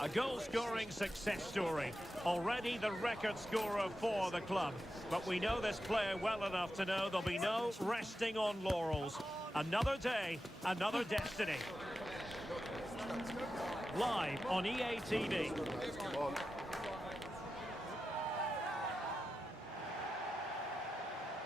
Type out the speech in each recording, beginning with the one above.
A goal-scoring success story. Already the record scorer for the club. But we know this player well enough to know there'll be no resting on laurels. Another day, another destiny. Live on EA TV.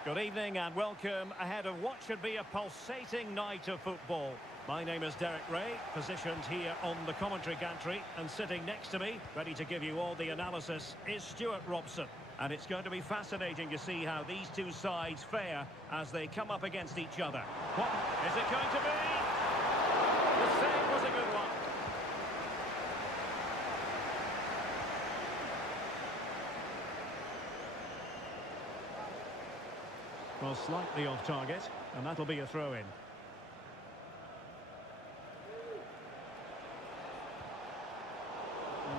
Good evening and welcome ahead of what should be a pulsating night of football. My name is Derek Ray, positioned here on the commentary gantry, and sitting next to me, ready to give you all the analysis, is Stuart Robson. And it's going to be fascinating to see how these two sides fare as they come up against each other. What is it going to be? The save was a good one. Well, slightly off target, and that'll be a throw-in.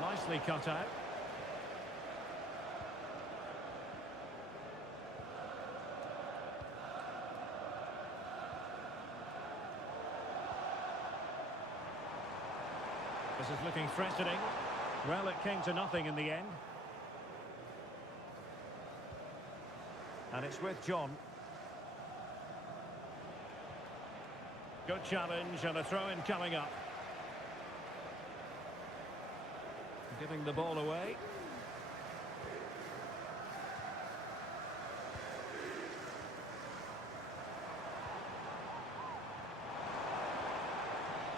Nicely cut out. This is looking threatening. Well, it came to nothing in the end. And it's with John. Good challenge and a throw-in coming up. Giving the ball away.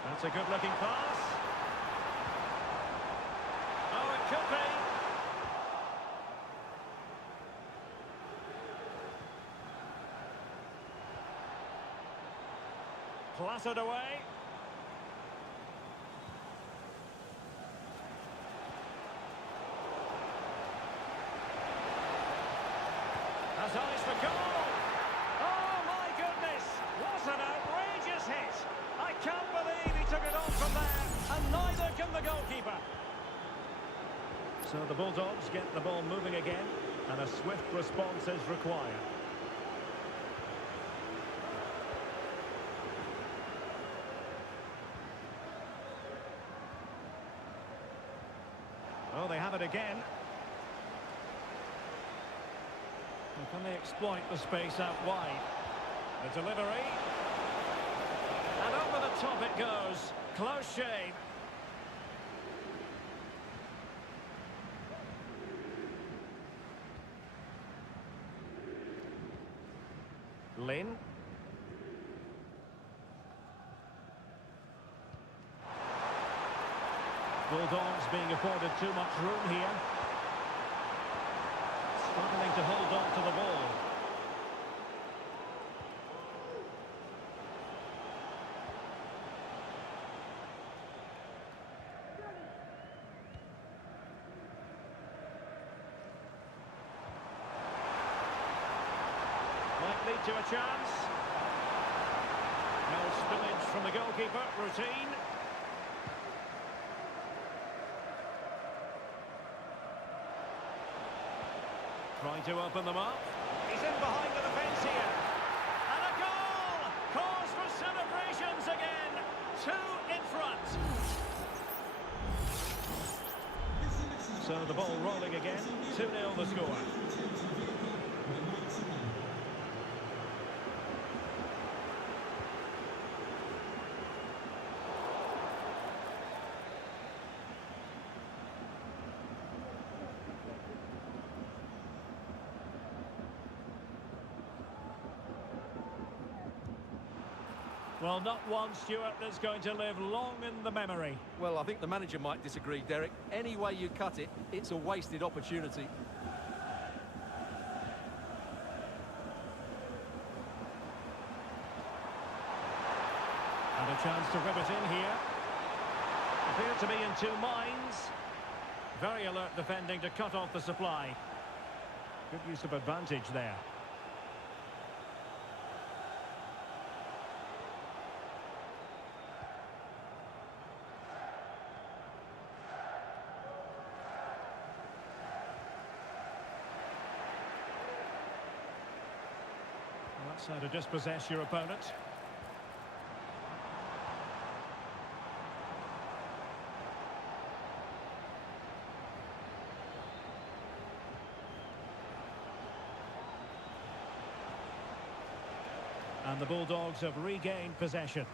That's a good-looking pass. Oh, it could be. Clattered away. Has eyes for goal. Oh, my goodness. What an outrageous hit. I can't believe he took it on from there. And neither can the goalkeeper. So the Bulldogs get the ball moving again. And a swift response is required. Oh, they have it again. And can they exploit the space out wide? The delivery. And over the top it goes. Close shave. Lynn. Bulldogs being afforded too much room here. Struggling to hold on to the ball. Might lead to a chance. No spillage from the goalkeeper. Routine. Trying to open them up. He's in behind the defence here. And a goal! Cause for celebrations again. Two in front. So the ball rolling again. 2-0 the score. Well, not one, Stuart, that's going to live long in the memory. Well, I think the manager might disagree, Derek. Any way you cut it, it's a wasted opportunity. And a chance to whip it in here. Appear to be in two minds. Very alert defending to cut off the supply. Good use of advantage there. That's how to dispossess your opponent. And the Bulldogs have regained possession.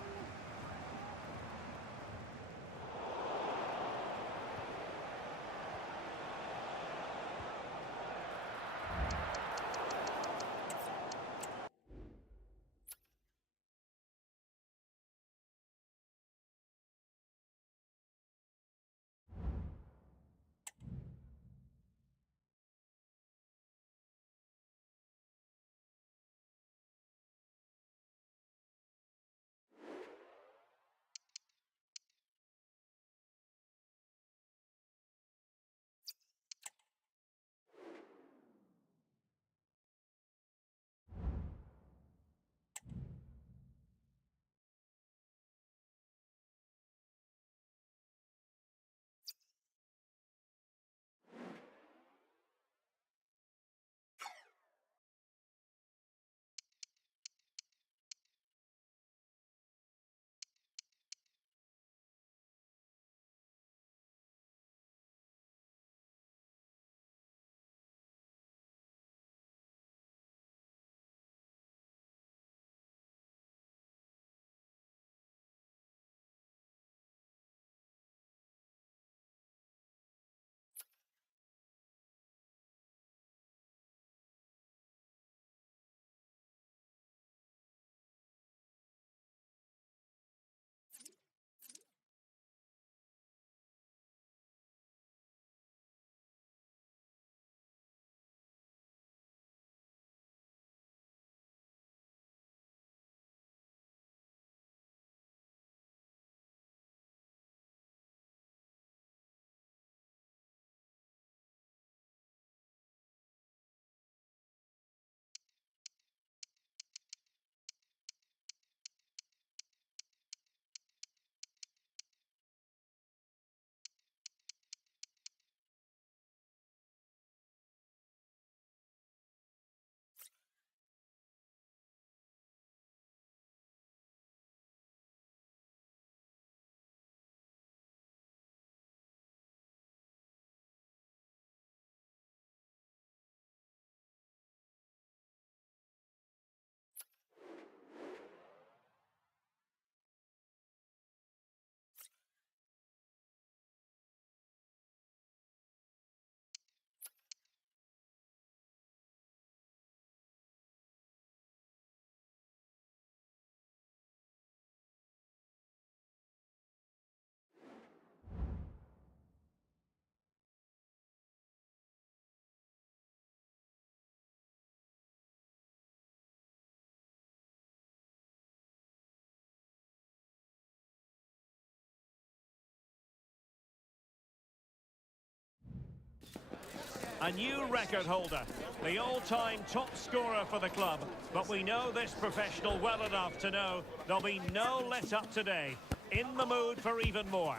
A new record holder, the all-time top scorer for the club. But we know this professional well enough to know there'll be no let-up today. In the mood for even more.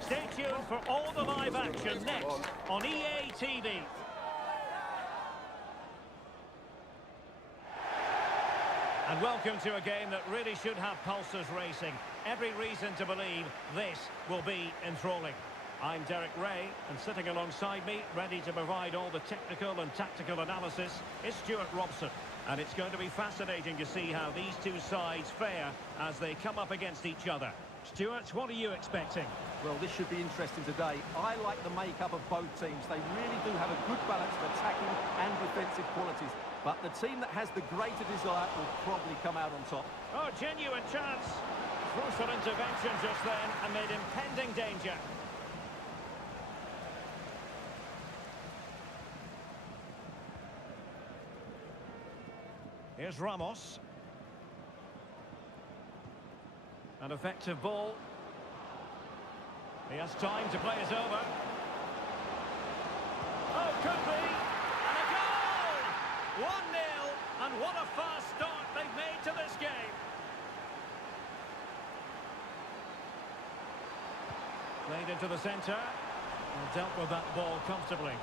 Stay tuned for all the live action next on EA TV. And welcome to a game that really should have pulses racing. Every reason to believe this will be enthralling. I'm Derek Ray, and sitting alongside me, ready to provide all the technical and tactical analysis, is Stuart Robson. And it's going to be fascinating to see how these two sides fare as they come up against each other. Stuart, what are you expecting? Well, this should be interesting today. I like the makeup of both teams. They really do have a good balance of attacking and defensive qualities. But the team that has the greater desire will probably come out on top. Oh, genuine chance. Crucial intervention just then amid impending danger. Here's Ramos. An effective ball. He has time to play it over. Oh, could be. And a goal! 1-0. And what a fast start they've made to this game. Played into the centre. And dealt with that ball comfortably.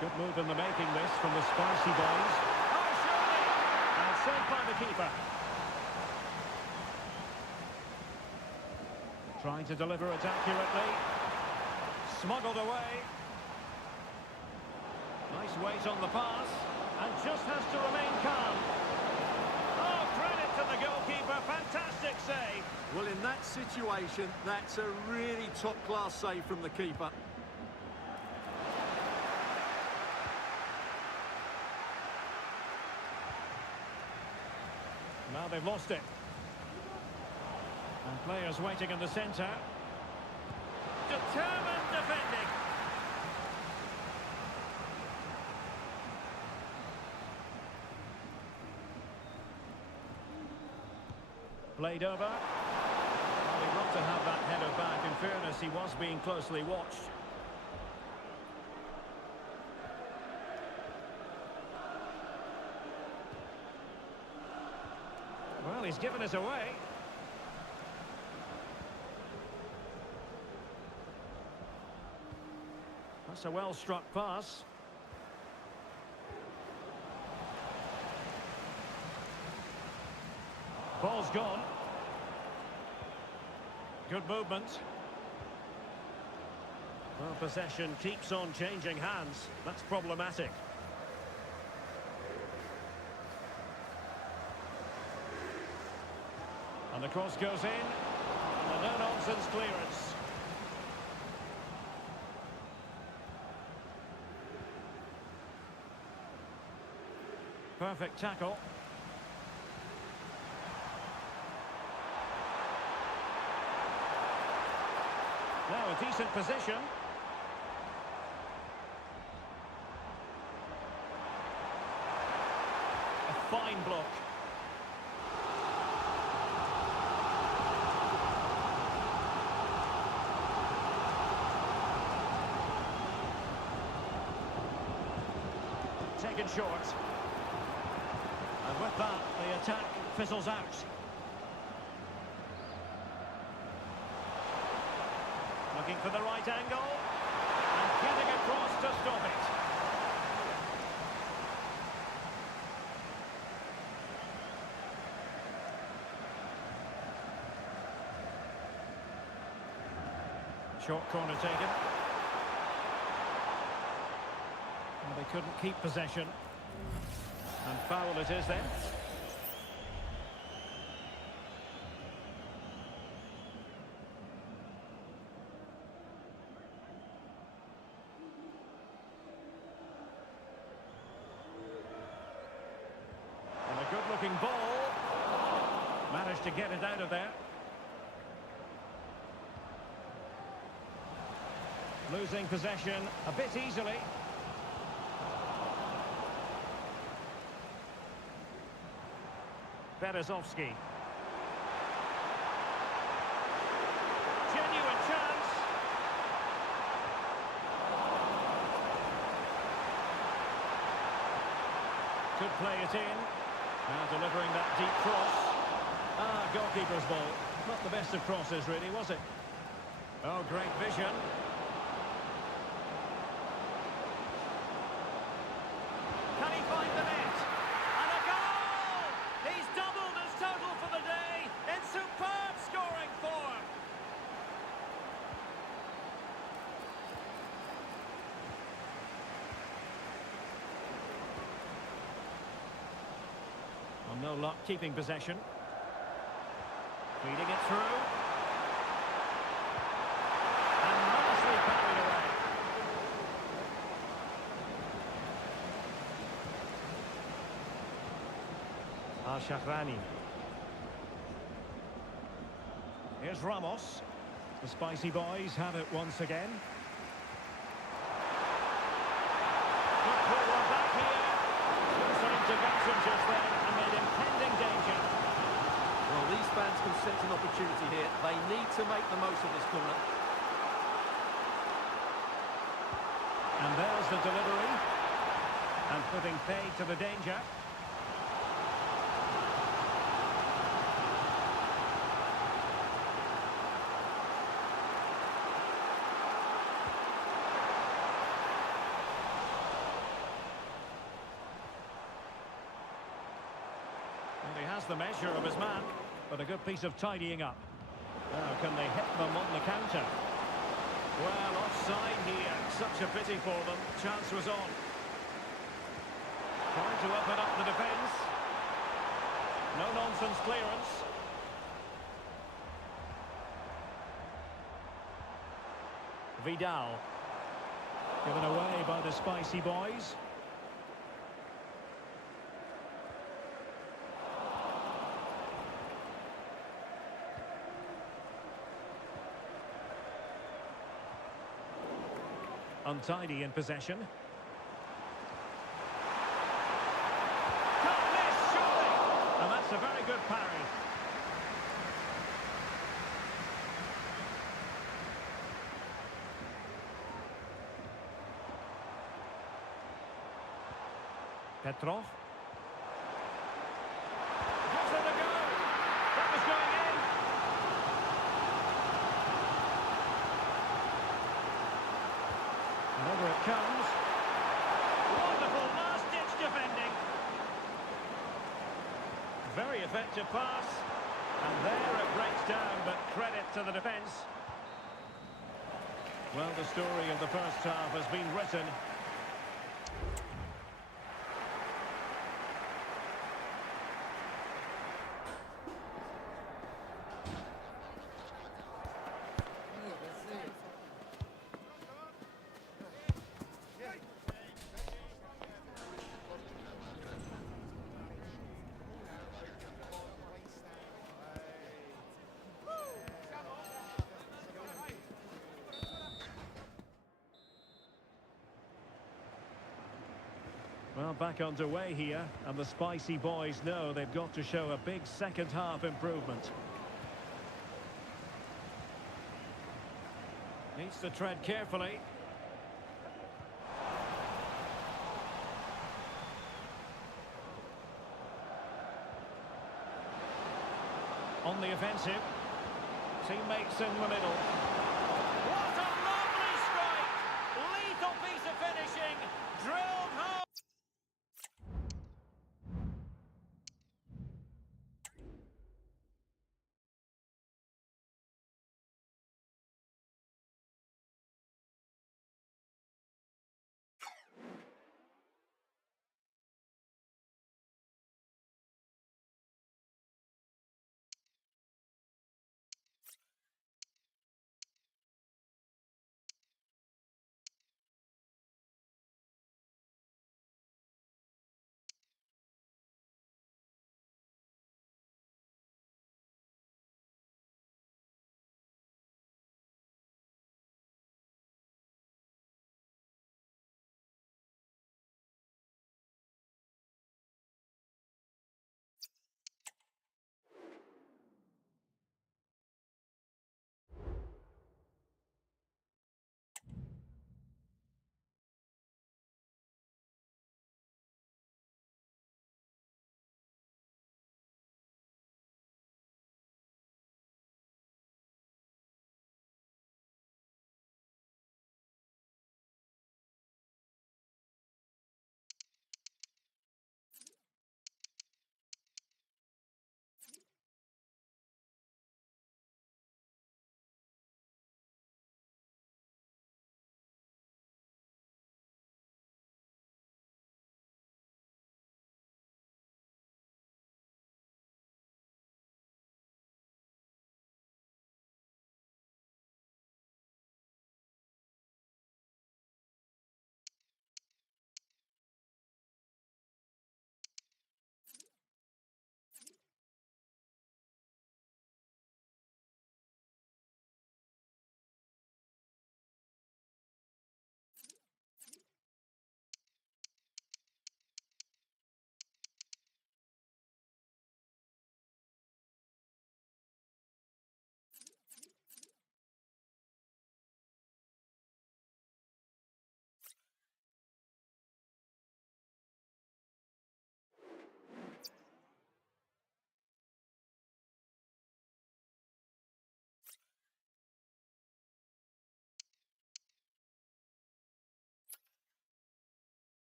Good move in the making this from the spicy boys. Oh, surely! And saved by the keeper. Trying to deliver it accurately. Smuggled away. Nice weight on the pass. And just has to remain calm. Oh, credit to the goalkeeper. Fantastic save. Well, in that situation, that's a really top-class save from the keeper. Now they've lost it. And players waiting in the centre. Determined defending. Played over. Well, he got to have that header back. In fairness, he was being closely watched. Well, he's given us away. That's a well-struck pass. Ball's gone. Good movement. Well, possession keeps on changing hands. That's problematic. And the cross goes in. And a no-nonsense clearance. Perfect tackle. Now a decent position. A fine block. Taken short. And with that, the attack fizzles out. Looking for the right angle. And getting across to stop it. Short corner taken. Well, they couldn't keep possession. And foul it is then. And a good-looking ball. Managed to get it out of there. Losing possession a bit easily. Berezovski. Genuine chance. Could play it in. Now delivering that deep cross. Goalkeeper's ball. Not the best of crosses, really, was it? Oh, great vision. Can he find the net? And a goal! He's doubled his total for the day in superb scoring form. Well, no luck keeping possession. Feeding it through. And nicely carried away. Al-Shahrani. Here's Ramos. The Spicy Boys have it once again. Good forward back here. There's an intervention just then amid impending danger. Well, these fans can sense an opportunity here. They need to make the most of this corner. And there's the delivery. And putting paid to the danger. And he has the measure of his man, but a good piece of tidying up. Now, can they hit them on the counter? Well, offside here. Such a pity for them. Chance was on. Trying to open up the defence. No-nonsense clearance. Vidal. Given away by the spicy boys. Untidy in possession. Can't miss, surely! And that's a very good parry. Petrov. Gives it a go. That was going in. And over it comes. Wonderful last-ditch defending. Very effective pass. And there it breaks down, but credit to the defence. Well, the story of the first half has been written. Well, back underway here, and the spicy boys know they've got to show a big second-half improvement. Needs to tread carefully. On the offensive. Teammates in the middle. What a lovely strike! Lethal piece of finishing. Drilled home.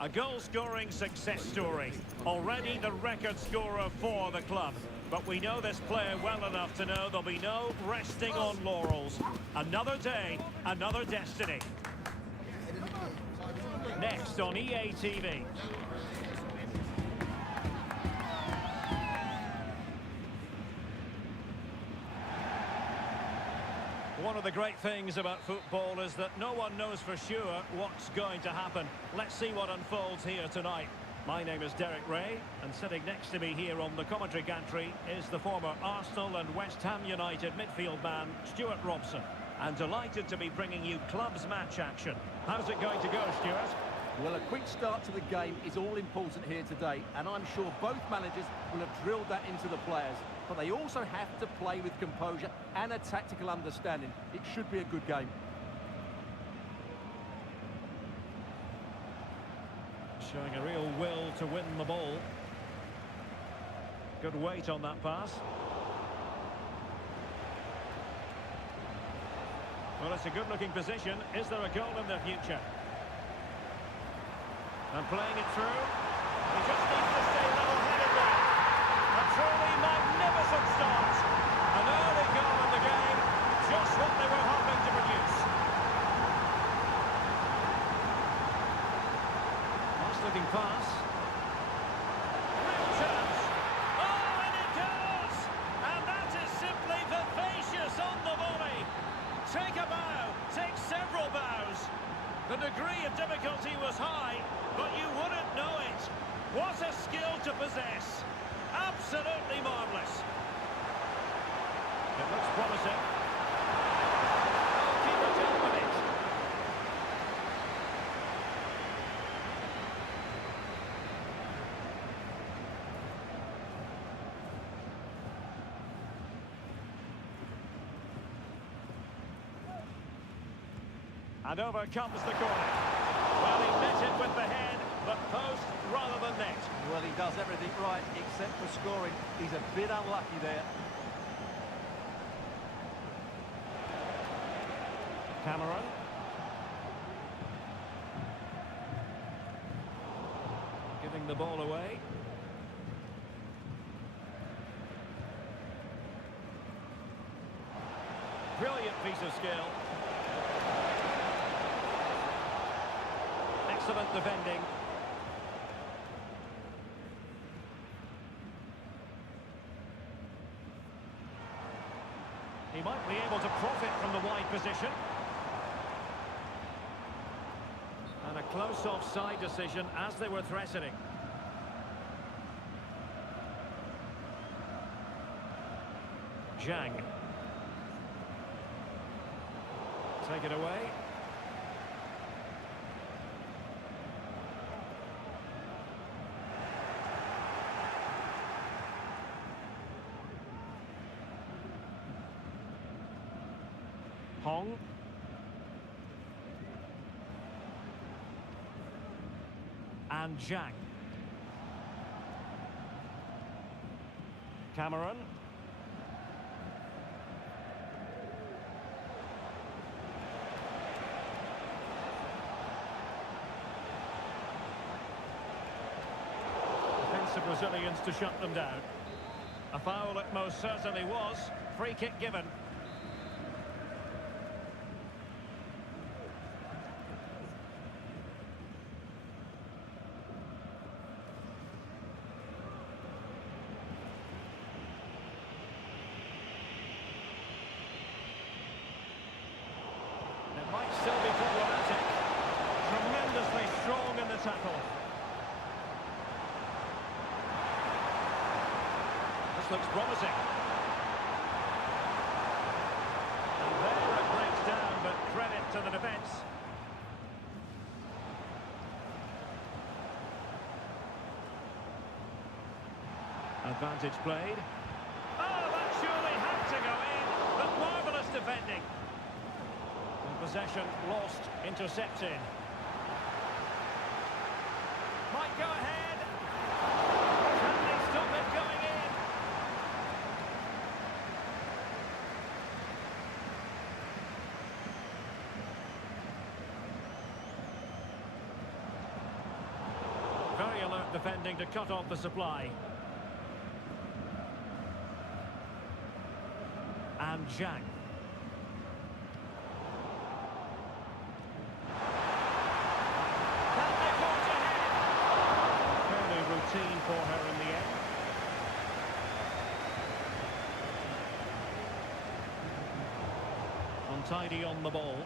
A goal-scoring success story. Already the record scorer for the club. But we know this player well enough to know there'll be no resting on laurels. Another day, another destiny. Next on EA TV. One of the great things about football is that no one knows for sure what's going to happen. Let's see what unfolds here tonight. My name is Derek Ray, and sitting next to me here on the commentary gantry is the former Arsenal and West Ham United midfield man, Stuart Robson. And delighted to be bringing you clubs match action. How's it going to go, Stuart? Well, a quick start to the game is all important here today, and I'm sure both managers will have drilled that into the players. But they also have to play with composure and a tactical understanding. It should be a good game. Showing a real will to win the ball. Good weight on that pass. Well, it's a good-looking position. Is there a goal in the future? And playing it through. He just needs to stay level-headed there. A truly magnificent start. An early goal in the game. Just what they were hoping to produce. Nice-looking pass. Real chance. Oh, and it goes! And that is simply vivacious on the volley. Take a bow. Take several bows. The degree of difficulty was high, but you wouldn't know it. What a skill to possess. Absolutely marvellous. It looks promising. Goalkeeper dealt with it. And over comes the corner. Well, he met it with the head, but post rather than net. Well, he does everything right except for scoring. He's a bit unlucky there. Cameron. Giving the ball away. Brilliant piece of skill. Excellent defending. He might be able to profit from the wide position. And a close offside decision as they were threatening. Zhang. Take it away. Hong. And Zhang. Cameron. Defensive Brazilians to shut them down. A foul it most certainly was. Free kick given. Might still be problematic. Tremendously strong in the tackle. This looks promising. And there it breaks down, but credit to the defence. Advantage played. Oh, that surely had to go in, but marvellous defending. Possession lost, intercepted. Might go ahead. Can they stop it going in? defending to cut off the supply. And Zhang. Can they forge ahead? Fairly routine for her in the end. Untidy on the ball.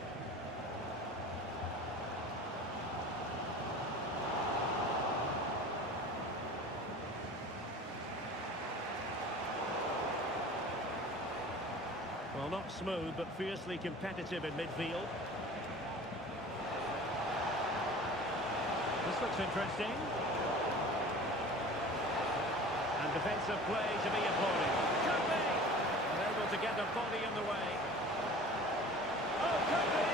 Well, not smooth, but fiercely competitive in midfield. This looks interesting. And defensive play to be applauded. Could be! And able to get a body in the way. Oh, could be!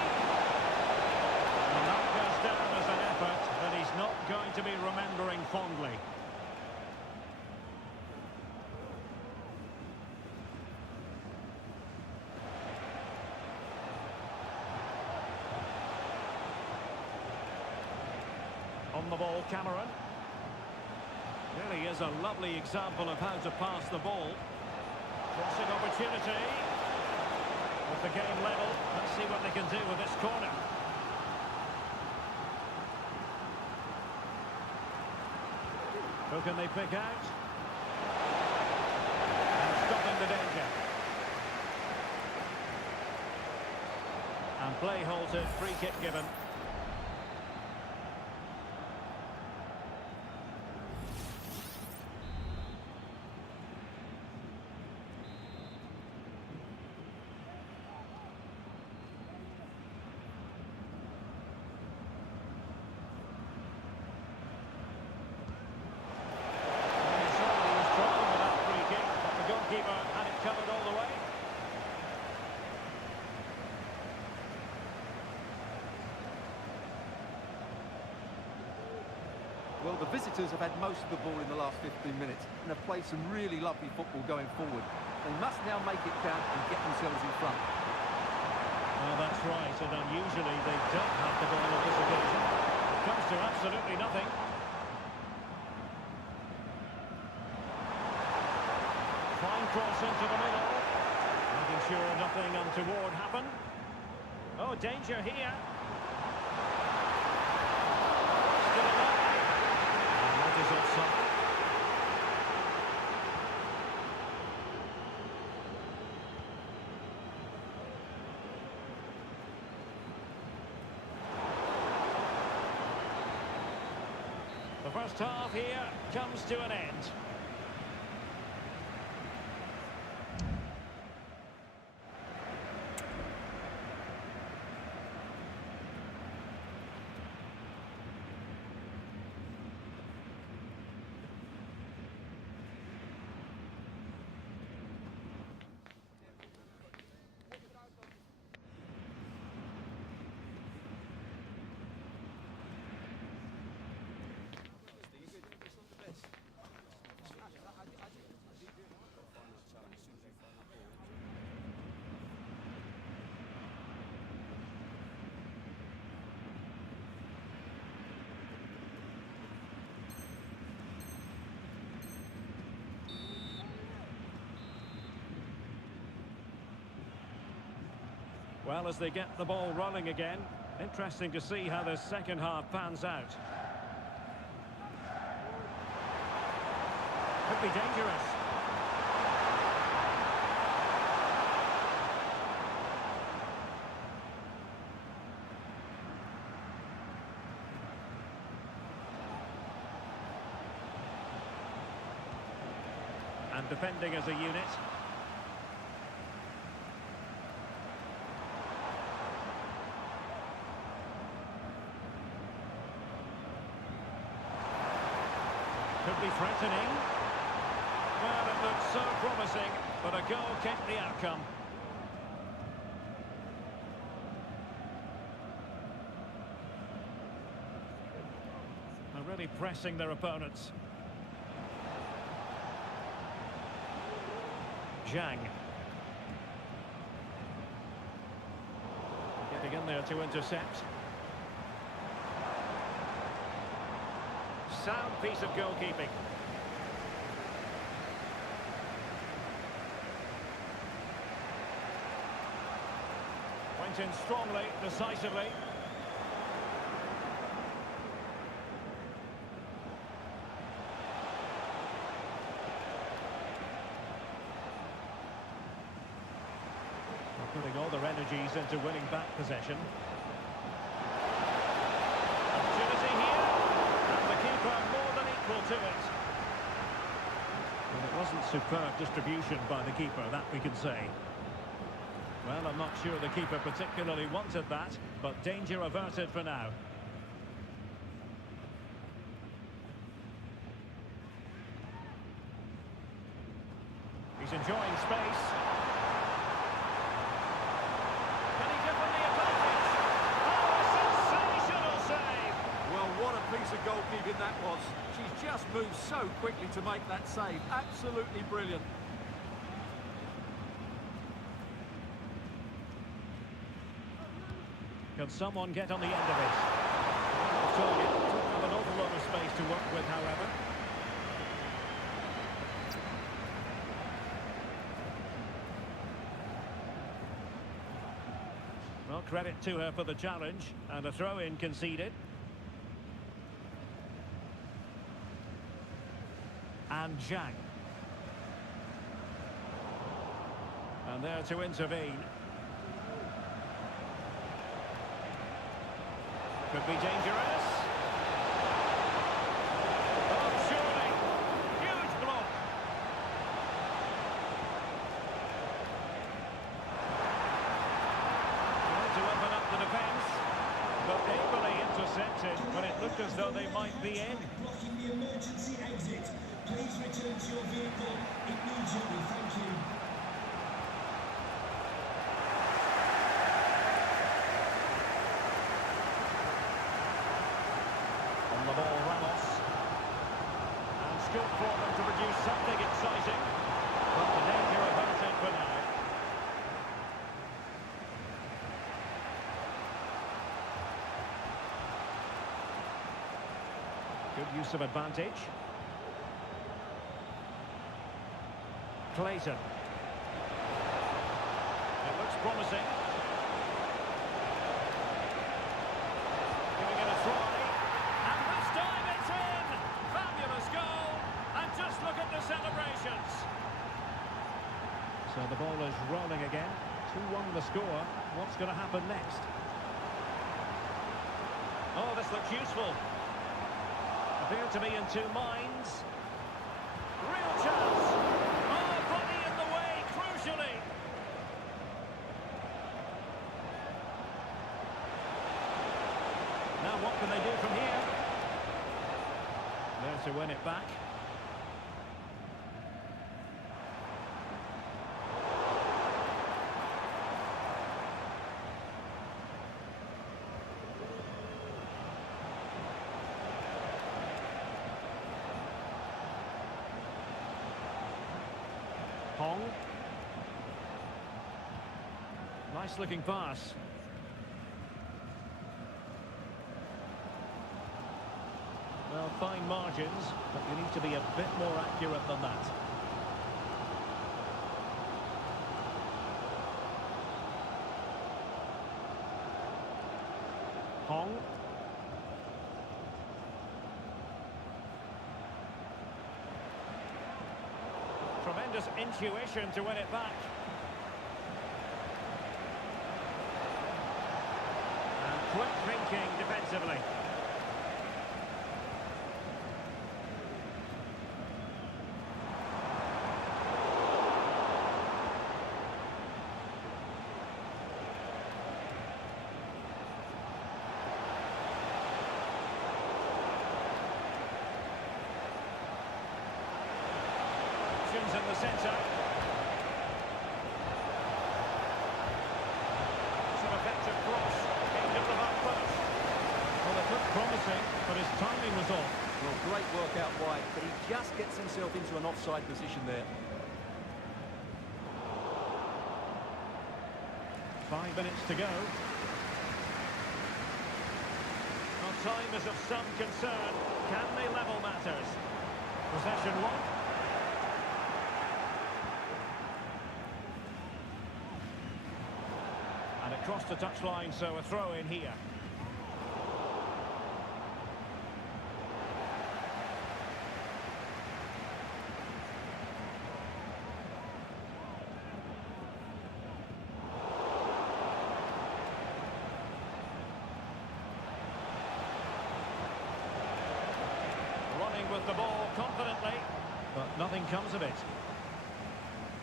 And that goes down as an effort that he's not going to be remembering fondly. On the ball, Cameron. Really is a lovely example of how to pass the ball. Crossing opportunity. With the game level, let's see what they can do with this corner. Who can they pick out? And stopping the danger. And play halted, free kick given. Had it covered all the way. Well, the visitors have had most of the ball in the last 15 minutes and have played some really lovely football going forward. They must now make it count and get themselves in front. Well, that's right, and unusually they don't have the ball on this occasion. It comes to absolutely nothing. Fine cross into the middle. Making sure nothing untoward happened. Oh, danger here. Still alive. And that is offside. The first half here comes to an end. Well, as they get the ball running again, interesting to see how the second half pans out. Could be dangerous. And defending as a unit. Could be threatening. Well, it looks so promising, but a goal kept the outcome. They're really pressing their opponents. Zhang. Getting in there to intercept. sound piece of goalkeeping. Went in strongly, decisively. Putting all their energies into winning back possession. Opportunity here, and the keeper more than equal to it. Well, it wasn't superb distribution by the keeper, that we can say. Well, I'm not sure the keeper particularly wanted that, but danger averted for now. He's enjoying space. Piece of goalkeeping that was. She's just moved so quickly to make that save. Absolutely brilliant. Can someone get on the end of it? Target doesn't have an awful lot of space to work with, however. Well, credit to her for the challenge, and a throw-in conceded. And Zhang. And there to intervene. Could be dangerous. Oh, surely. Huge block. Trying to open up the defence, but ably intercepted when it looked as though they might be in. Blocking the emergency exit. Please return to your vehicle immediately. Thank you. On the ball, Ramos. And scope for them to produce something exciting. But the danger averted for now. Good use of advantage. Clayton. It looks promising. Giving it a try. And this time it's in! Fabulous goal! And just look at the celebrations. So the ball is rolling again. 2-1 the score. What's going to happen next? Oh, this looks useful. Appear to be in two minds. Real chance. Oh, body in the way, crucially. Now what can they do from here? There to win it back. Hong. Nice looking pass. Well, fine margins, but you need to be a bit more accurate than that. Hong. Tremendous intuition to win it back. And quick thinking defensively. In the centre. Some effective cross into the back post. Well, it looked promising, but his timing was off. Well, great work out wide, but he just gets himself into an offside position there. 5 minutes to go. Not time is of some concern. Can they level matters? Possession one. And across the touchline, so a throw in here. Running with the ball confidently, but nothing comes of it.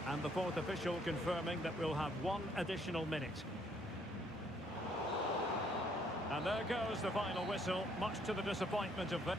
And the fourth official confirming that we'll have one additional minute. And there goes the final whistle, much to the disappointment of the...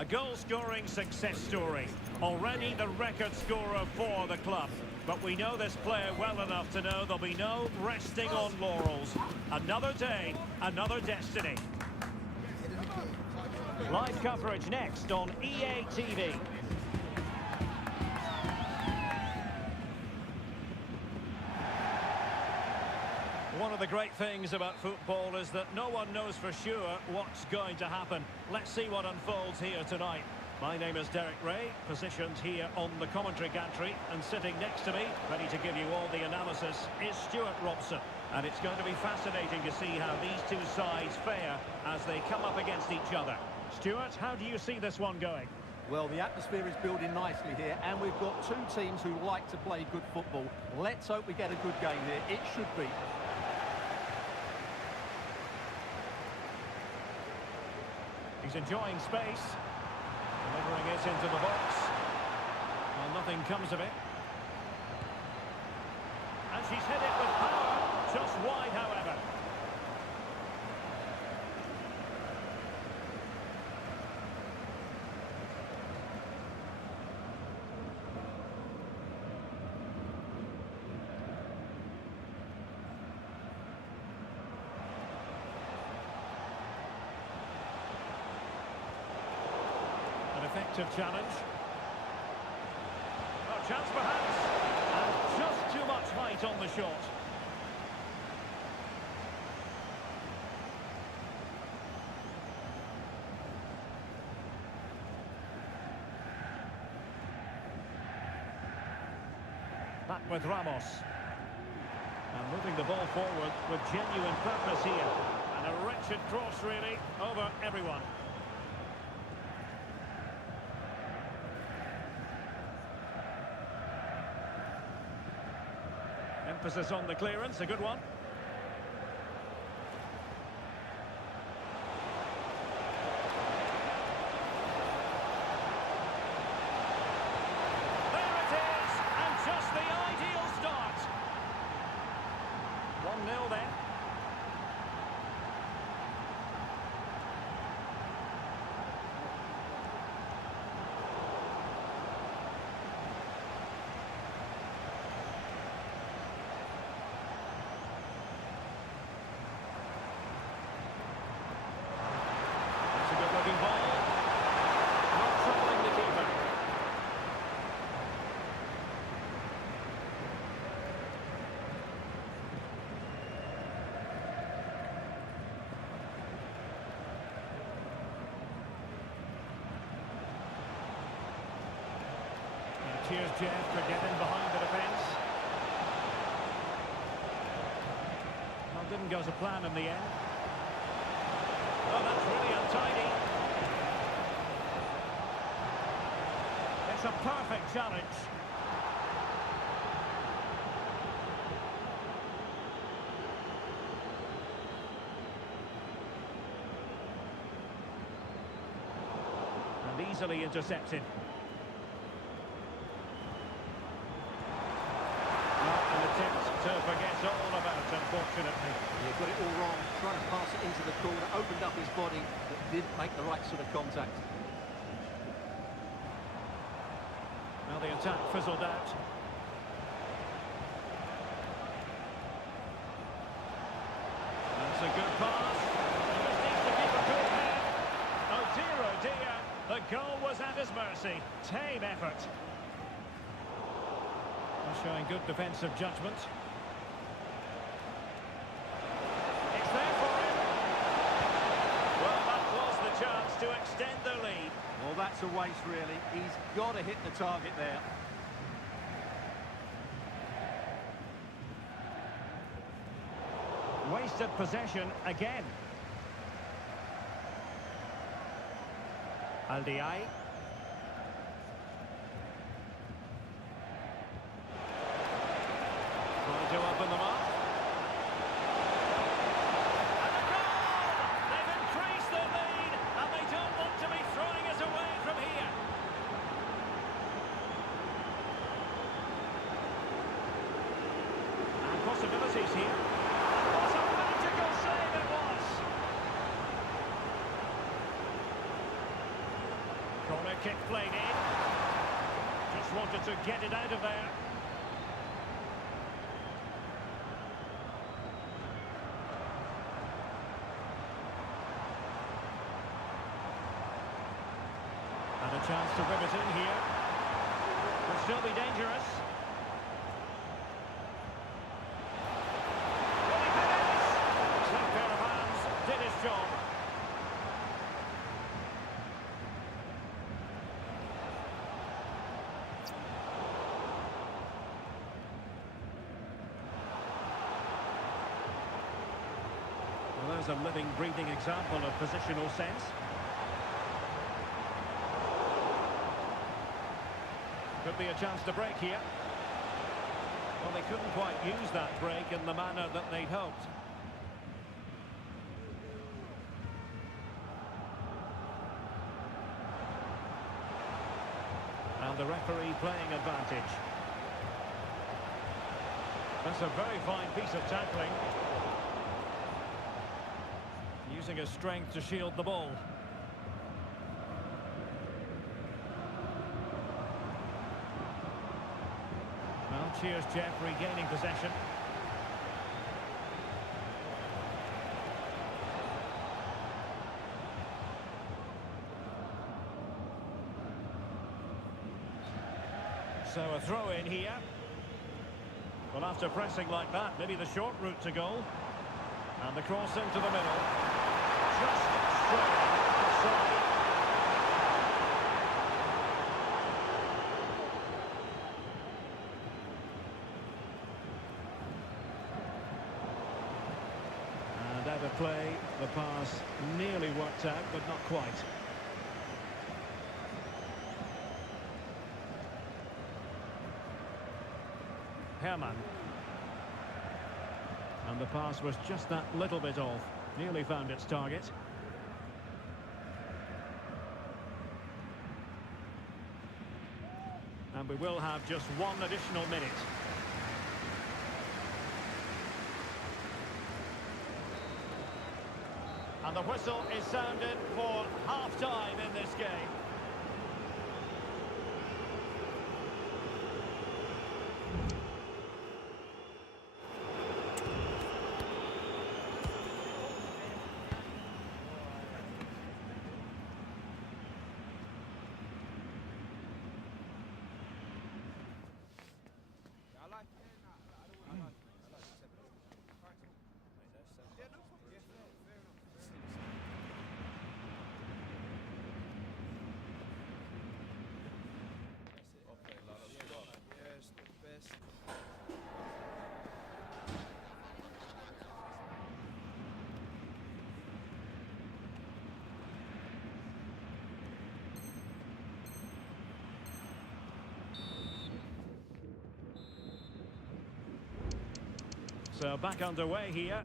A goal-scoring success story. Already the record scorer for the club. But we know this player well enough to know there'll be no resting on laurels. Another day, another destiny. Live coverage next on EA TV. One of the great things about football is that no one knows for sure what's going to happen. Let's see what unfolds here tonight. My name is Derek Ray, positioned here on the commentary gantry, and sitting next to me, ready to give you all the analysis, is Stuart Robson. And it's going to be fascinating to see how these two sides fare as they come up against each other. Stuart, how do you see this one going? Well, the atmosphere is building nicely here, and we've got two teams who like to play good football. Let's hope we get a good game here. It should be. He's enjoying space. Delivering it into the box. Well, nothing comes of it. And she's hit it with power. Just wide, however. Effective challenge. Oh, chance perhaps. And just too much height on the shot. Back with Ramos. And moving the ball forward with genuine purpose here. And a wretched cross, really, over everyone. Emphasis on the clearance, a good one. There it is, and just the ideal start. 1-0 then. Cheers, Jeff, for getting behind the defence. Well, didn't go to plan in the end. Oh, that's really untidy. It's a perfect challenge. And easily intercepted. To forget all about, unfortunately. He got it all wrong, trying to pass it into the corner, opened up his body, but didn't make the right sort of contact. Well, the attack fizzled out. That's a good pass. He just needs to keep a cool head. Oh dear, the goal was at his mercy. Tame effort. Showing good defensive judgment. It's there for him. Well, that was the chance to extend the lead. Well, that's a waste, really. He's got to hit the target there. Wasted possession again. Aldiai. To open them up. And a goal! They've increased their lead, and they don't want to be throwing it away from here. And possibilities here. What a magical save it was! Corner kick played in. Just wanted to get it out of there. And a chance to whip it in here. Will still be dangerous. Will he finish? That pair of hands did his job. Well, there's a living, breathing example of positional sense. Could be a chance to break here. Well, they couldn't quite use that break in the manner that they'd hoped. And the referee playing advantage. That's a very fine piece of tackling. Using his strength to shield the ball. Well, cheers, Jeff, regaining possession. So a throw in here. Well, after pressing like that, maybe the short route to goal. And the cross into the middle. Just straight offside. And out of play, the pass nearly worked out, but not quite. Herman. And the pass was just that little bit off. Nearly found its target. And we will have just one additional minute. And the whistle is sounded for half-time in this game. So back underway here.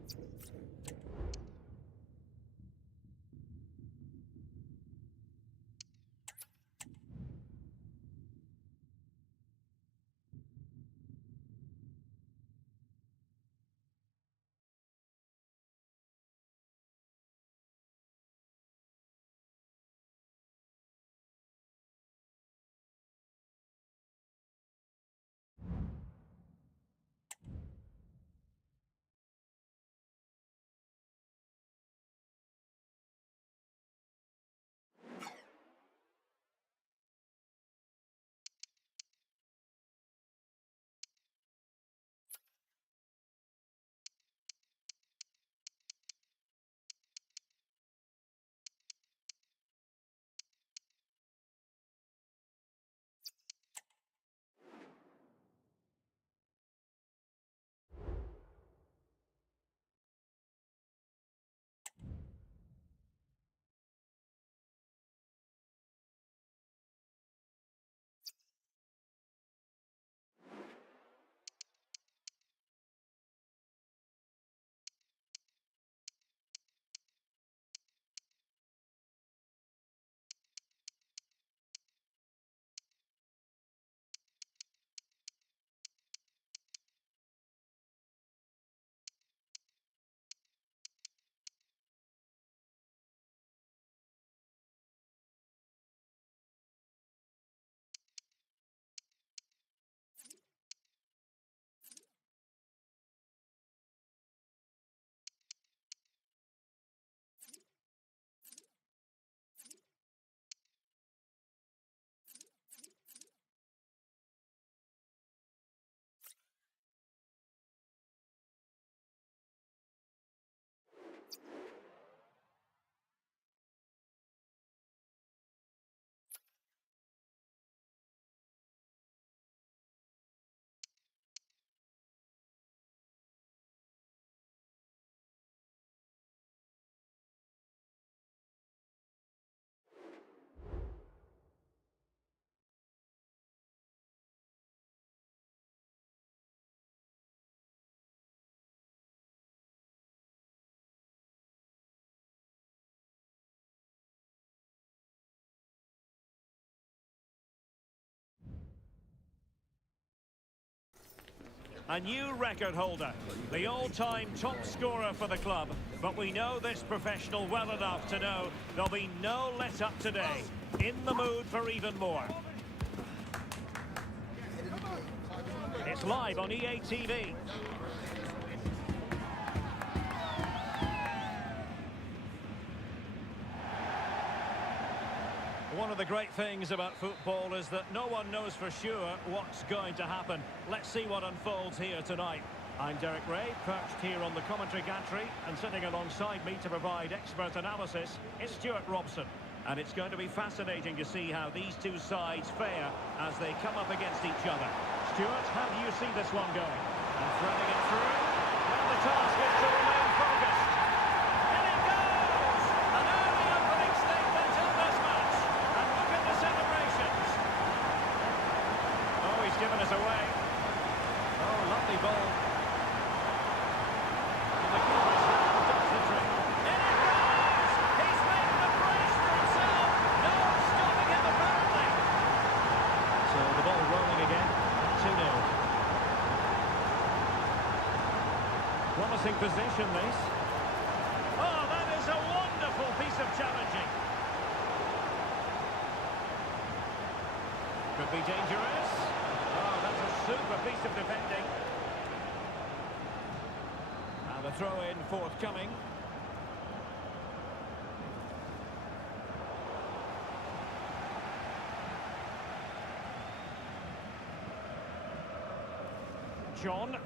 a new record holder, the all-time top scorer for the club. But we know this professional well enough to know there'll be no let-up today. In the mood for even more. It's live on EA TV. One of the great things about football is that no one knows for sure what's going to happen. Let's see what unfolds here tonight. I'm Derek Ray, perched here on the commentary gantry, and sitting alongside me to provide expert analysis is Stuart Robson. And it's going to be fascinating to see how these two sides fare as they come up against each other. Stuart, how do you see this one going? And threading it through, and the task is to remain focused. In it goes! An early opening statement in this match. And look at the celebrations. Oh, he's given us away. Oh, lovely ball. And the keeper's hand does the trick. In it goes! He's made the brace for himself. No stopping him, apparently. So the ball rolling again. 2-0. Promising position, this. Oh, that is a wonderful piece of challenging. Could be dangerous. Oh, that's a super piece of defending. And a throw-in forthcoming. John.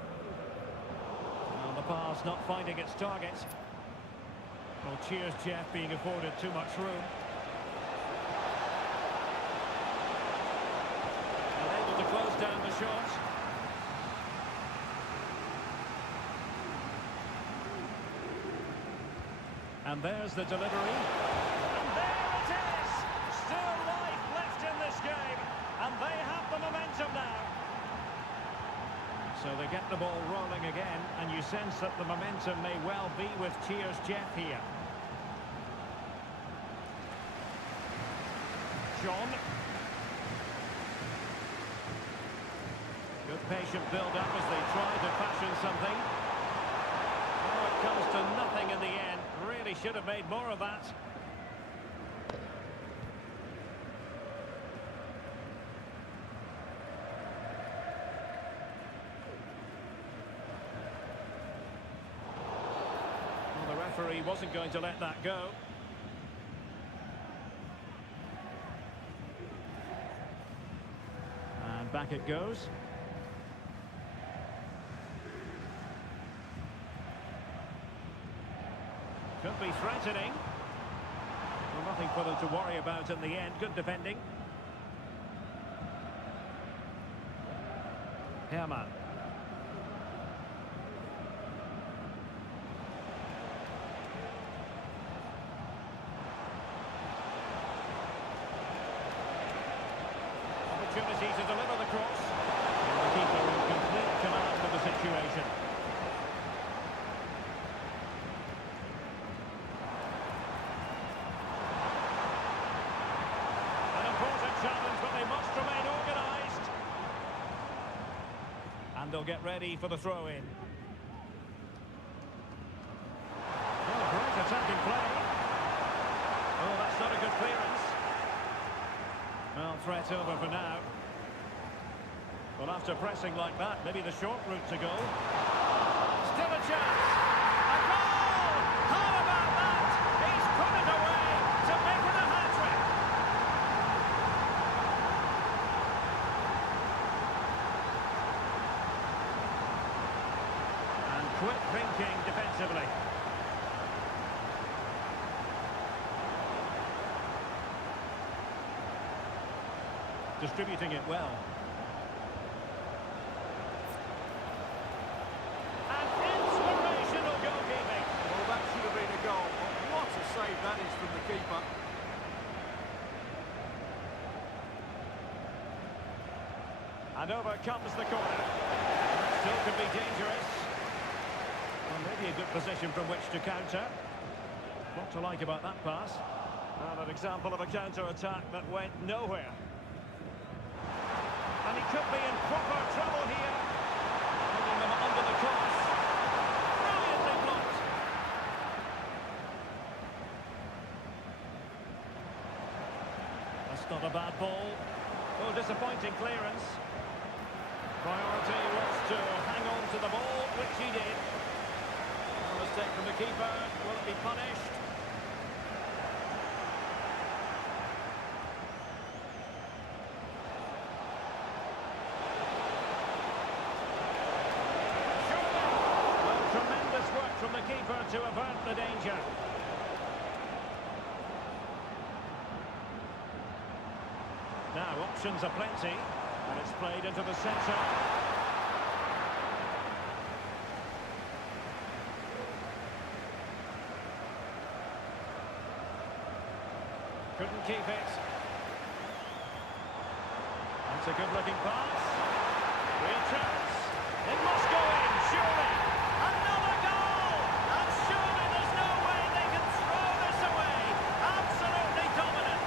Well, the pass not finding its target. Well, cheers, Jeff, being afforded too much room. Unable to close down the shot. And there's the delivery. And there it is! Still life left in this game. And they have the momentum now. So they get the ball rolling again, and you sense that the momentum may well be with Cheers Jeff here. John. Good patient build-up as they try to fashion something. Oh, it comes to nothing in the end. Really should have made more of that. He wasn't going to let that go. And back it goes. Could be threatening. Well, nothing for them to worry about in the end. Good defending. Herman. Opportunity to deliver the cross. And the keeper in complete command of the situation. An important challenge, but they must remain organised. And they'll get ready for the throw-in. Oh, great attacking play. Oh, that's not a good clearance. Well, threat over for now. Well, after pressing like that, maybe the short route to goal. Still a chance. A goal! How about that? He's put it away to make it a hat-trick. And quick thinking defensively. Distributing it well. And inspirational goalkeeping. Well, that should have been a goal. What a save that is from the keeper. And over comes the corner. Still could be dangerous. Well, maybe a good position from which to counter. What to like about that pass? Well, an example of a counter-attack that went nowhere. And he could be in proper trouble here. And he under the cross. Brilliantly blocked. That's not a bad ball. Oh, disappointing clearance. Priority was to hang on to the ball, which he did. A mistake from the keeper. Will it be punished? From the keeper to avert the danger. Now options are plenty, and it's played into the centre. Couldn't keep it. That's a good-looking pass. Real chance. It must go in, surely. Another goal! And surely there's no way they can throw this away. Absolutely dominant.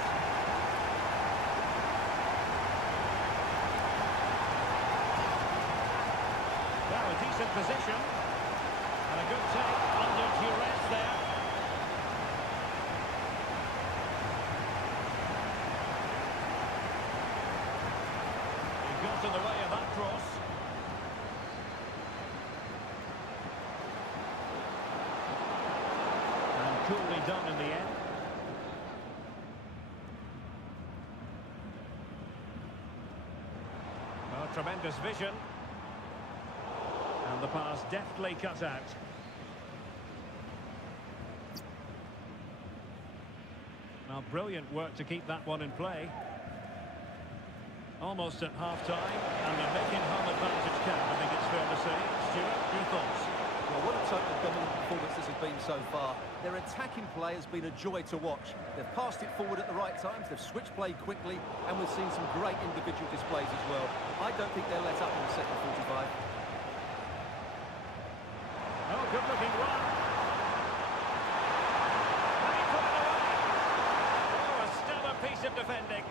Now a decent position. And a good take under duress there. He got in the way of that cross. Coolly done in the end. Oh, tremendous vision. And the pass deftly cut out. Now, brilliant work to keep that one in play. Almost at half-time, and they're making home advantage count, I think it's fair to say. Stuart, your thoughts? Well, what a total dominant performance this has been so far. Their attacking play has been a joy to watch. They've passed it forward at the right times, they've switched play quickly, and we've seen some great individual displays as well. I don't think they'll let up in the second 45. Oh, good-looking run. And he put it away. Oh, a stellar piece of defending.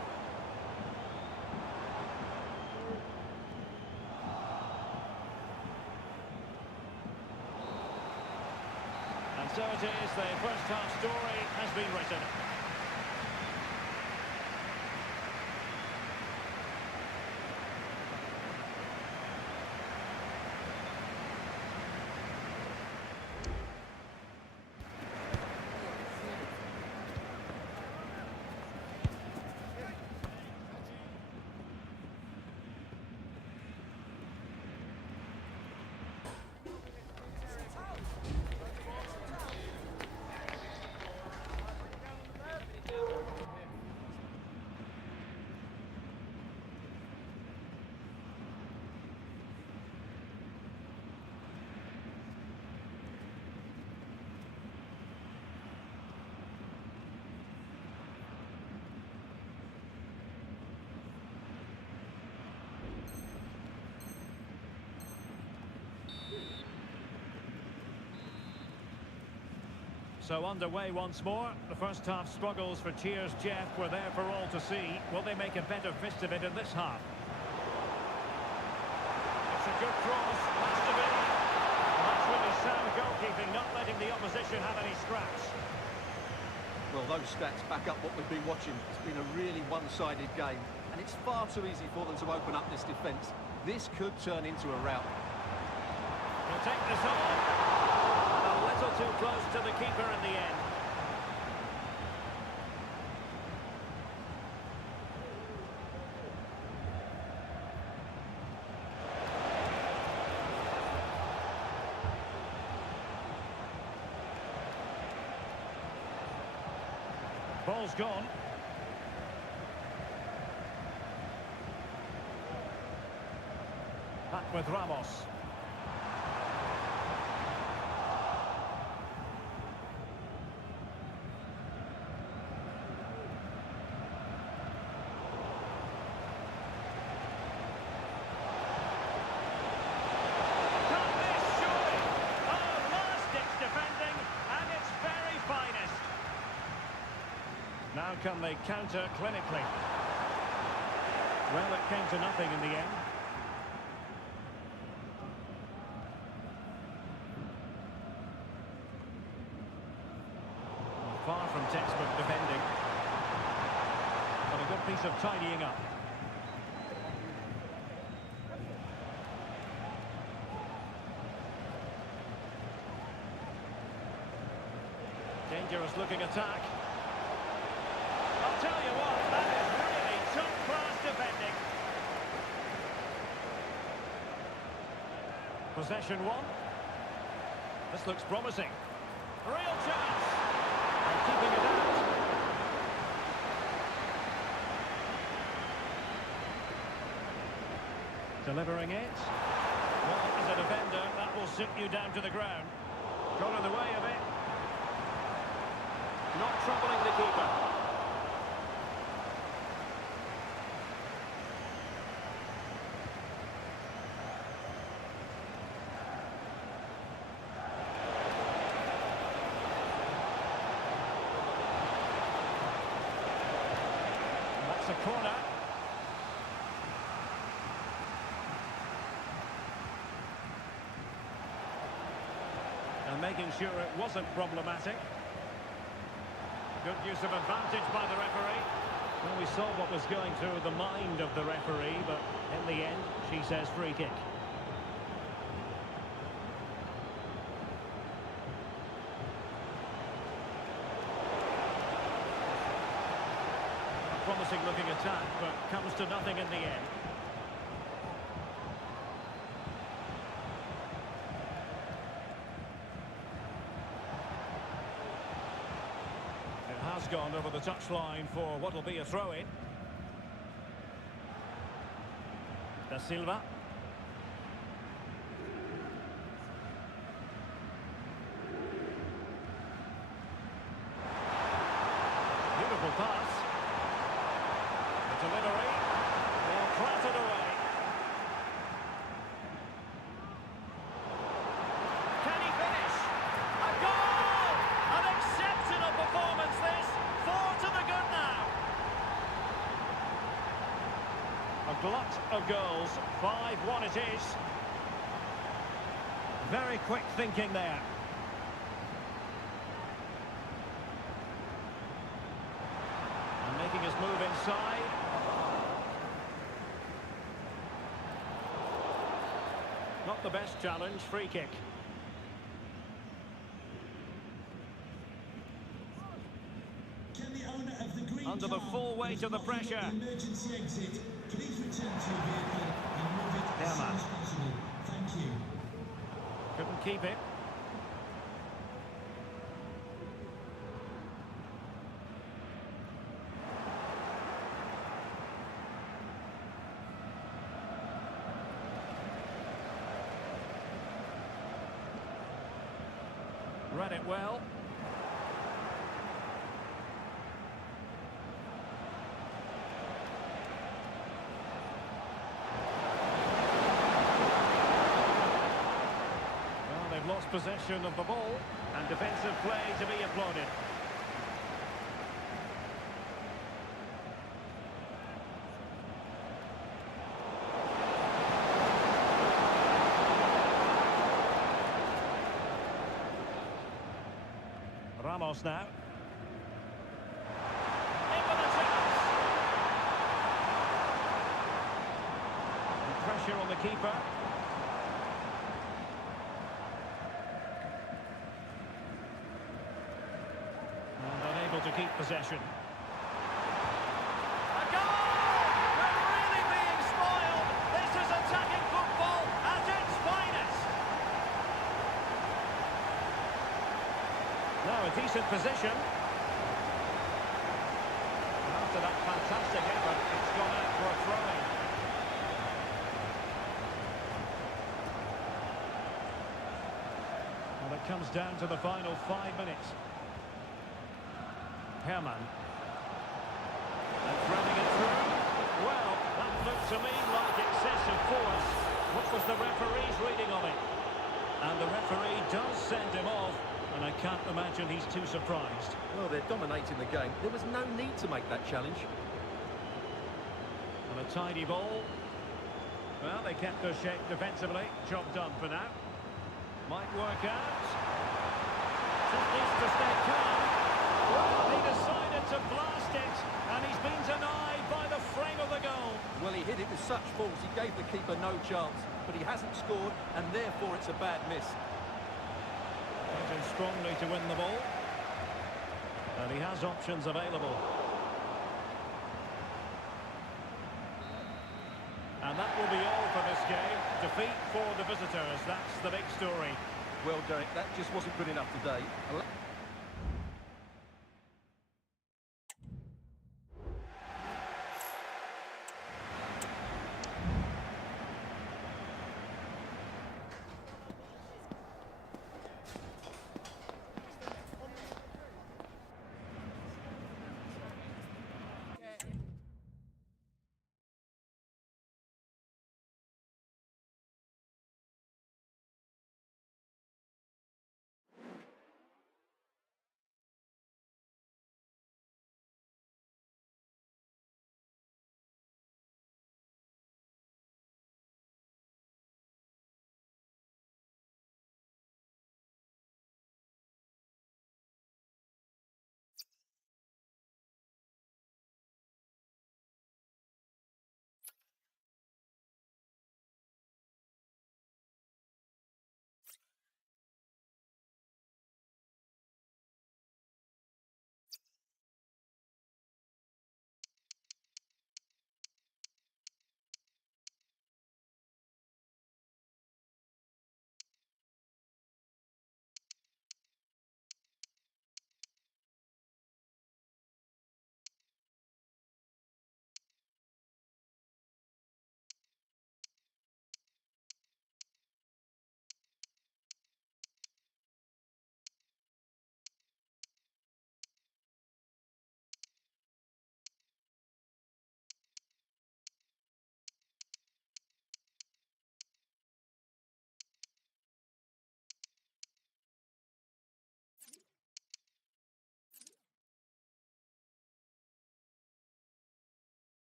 And so it is, the first half story has been written. So underway once more. The first half struggles for Cheers Jeff were there for all to see. Will they make a better fist of it in this half? It's a good cross, has to be. Well, that's really sound goalkeeping, not letting the opposition have any scraps. Well, those stats back up what we've been watching. It's been a really one-sided game, and it's far too easy for them to open up this defence. This could turn into a rout. He'll take this on. A little too close to the keeper in the end. Ball's gone. Back with Ramos. Now can they counter clinically? Well, it came to nothing in the end. piece of tidying up. Dangerous looking attack. I'll tell you what, that is really top-class defending. Possession one. This looks promising. Real chance. And keeping it out. Delivering it. Well, as a defender, that will sit you down to the ground. Got in the way of it. Not troubling the keeper. That's a corner. And making sure it wasn't problematic. Good use of advantage by the referee. Well, we saw what was going through the mind of the referee, but in the end, she says free kick. A promising looking attack, but comes to nothing in the end. Has gone over the touchline for what will be a throw-in. Da Silva. Beautiful pass. The delivery. Well, clattered away. Can he finish? A goal! An exceptional performance this. 4 to the good now. A glut of goals. 5-1 it is. Very quick thinking there. And making his move inside. Not the best challenge. Free kick. Under the full weight of the pressure. Emergency exit. Please return to your vehicle and move it as soon as possible. Thank you. Couldn't keep it. Read it well. Lost possession of the ball, and defensive play to be applauded. Ramos now. In with a chance. And pressure on the keeper. To keep possession. A goal! We're really being spoiled. This is attacking football at its finest. Now a decent position. And after that fantastic effort, it's gone out for a throw-in. Well, it comes down to the final 5 minutes. Herman. And throwing it through. Well, that looked to me like excessive force. What was the referee's reading of it? And the referee does send him off, and I can't imagine he's too surprised. Well, they're dominating the game. There was no need to make that challenge. And a tidy ball. Well, they kept their shape defensively. Job done for now. Might work out. Just needs to stay calm. Well, he decided to blast it, and he's been denied by with such force, he gave the keeper no chance, but he hasn't scored, and therefore it's a bad miss. Fighting strongly to win the ball. And he has options available. And that will be all for this game. Defeat for the visitors. That's the big story. Well, Derek, that just wasn't good enough today.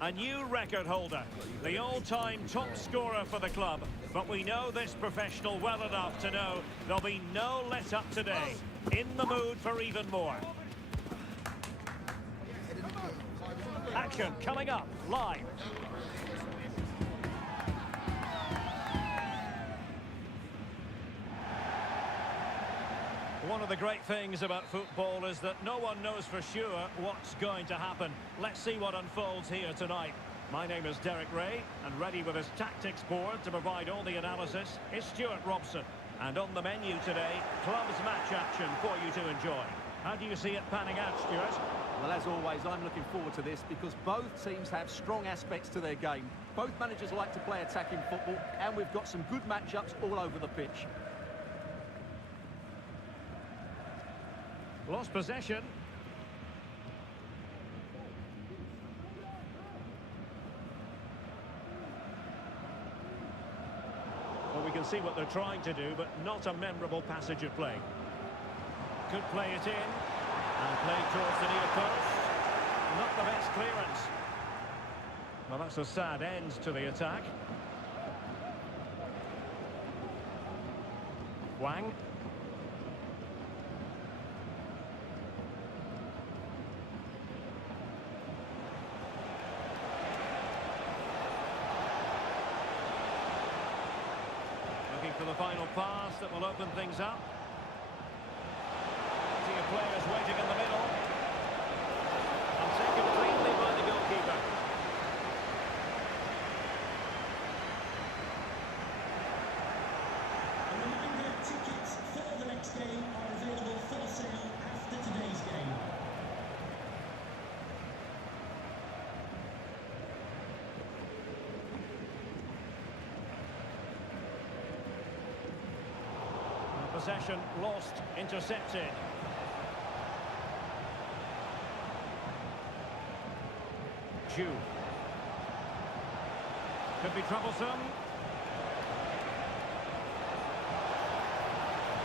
A new record holder, the all-time top scorer for the club. But we know this professional well enough to know there'll be no let-up today. In the mood for even more. Action coming up live. One of the great things about football is that no one knows for sure what's going to happen. Let's see what unfolds here tonight. My name is Derek Ray, and ready with his tactics board to provide all the analysis is Stuart Robson. And on the menu today, clubs match action for you to enjoy. How do you see it panning out, Stuart? Well, as always, I'm looking forward to this because both teams have strong aspects to their game. Both managers like to play attacking football, and we've got some good matchups all over the pitch. Lost possession. can see what they're trying to do, but not a memorable passage of play. Could play it in. And played towards the near post. Not the best clearance. Well, that's a sad end to the attack. Wang. Looking for the final pass that will open things up. Plenty of players waiting in the middle. And taken cleanly by the goalkeeper. A reminder, tickets for the next game are available for sale after today's game. Possession lost, intercepted. Ju. Could be troublesome.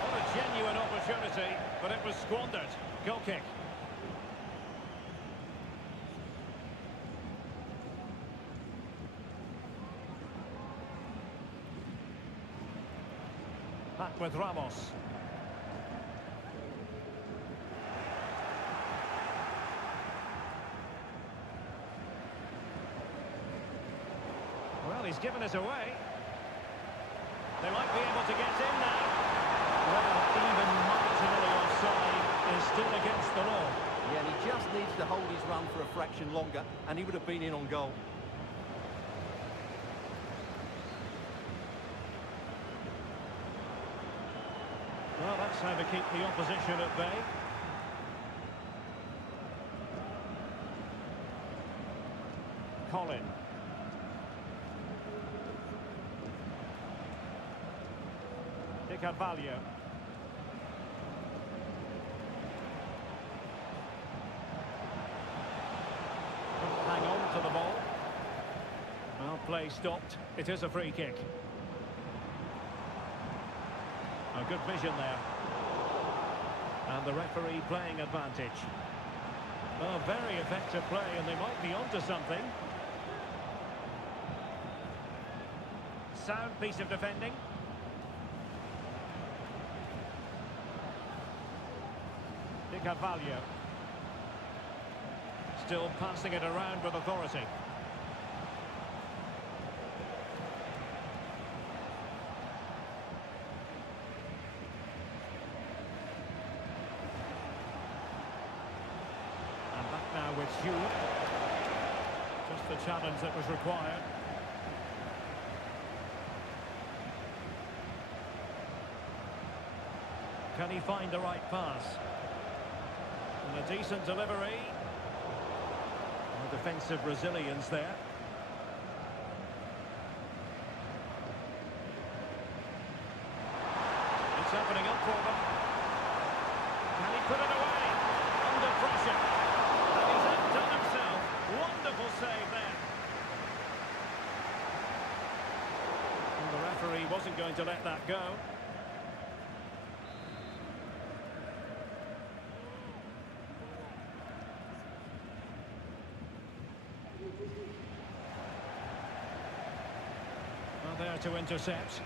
What a genuine opportunity, but it was squandered. Goal kick. Back with Ramos. Well, he's given us away. They might be able to get in now. Well, even marginally offside is still against the law. Yeah, and he just needs to hold his run for a fraction longer, and he would have been in on goal. Well, that's how to keep the opposition at bay. Colin. Carvalho. Hang on to the ball. Well, play stopped. It is a free kick. A good vision there. And the referee playing advantage. Oh, very effective play, and they might be onto something. Sound piece of defending. Carvalho. Still passing it around with authority. And back now with Hugh. Just the challenge that was required. Can he find the right pass? And a decent delivery. And defensive resilience there. It's opening up for them. Can he put it away? Under pressure. And he's outdone himself. Wonderful save there. And the referee wasn't going to let that go. There to intercept.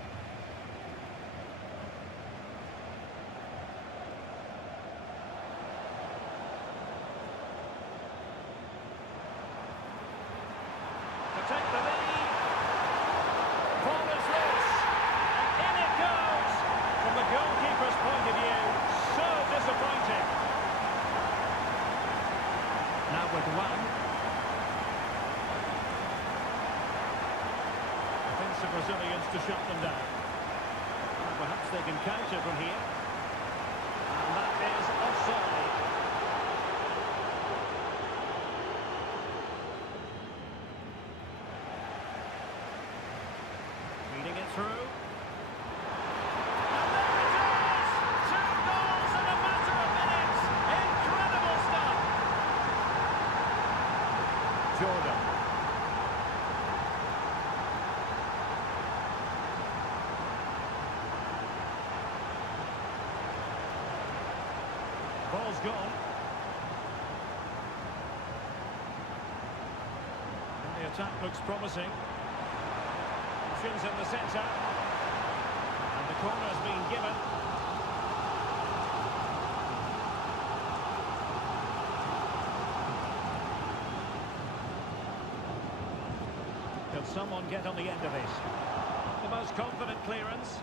Protect the lead. Ball is loose. And in it goes. From the goalkeeper's point of view, so disappointing. Now with Wang. Resilience to shut them down. Perhaps they can counter from here. And that is offside. Feeding it through. And there it is! 2 goals in a matter of minutes! Incredible stuff! Jordan. ball's gone. And the attack looks promising. Options in the centre. And the corner's been given. Can someone get on the end of this? The most confident clearance.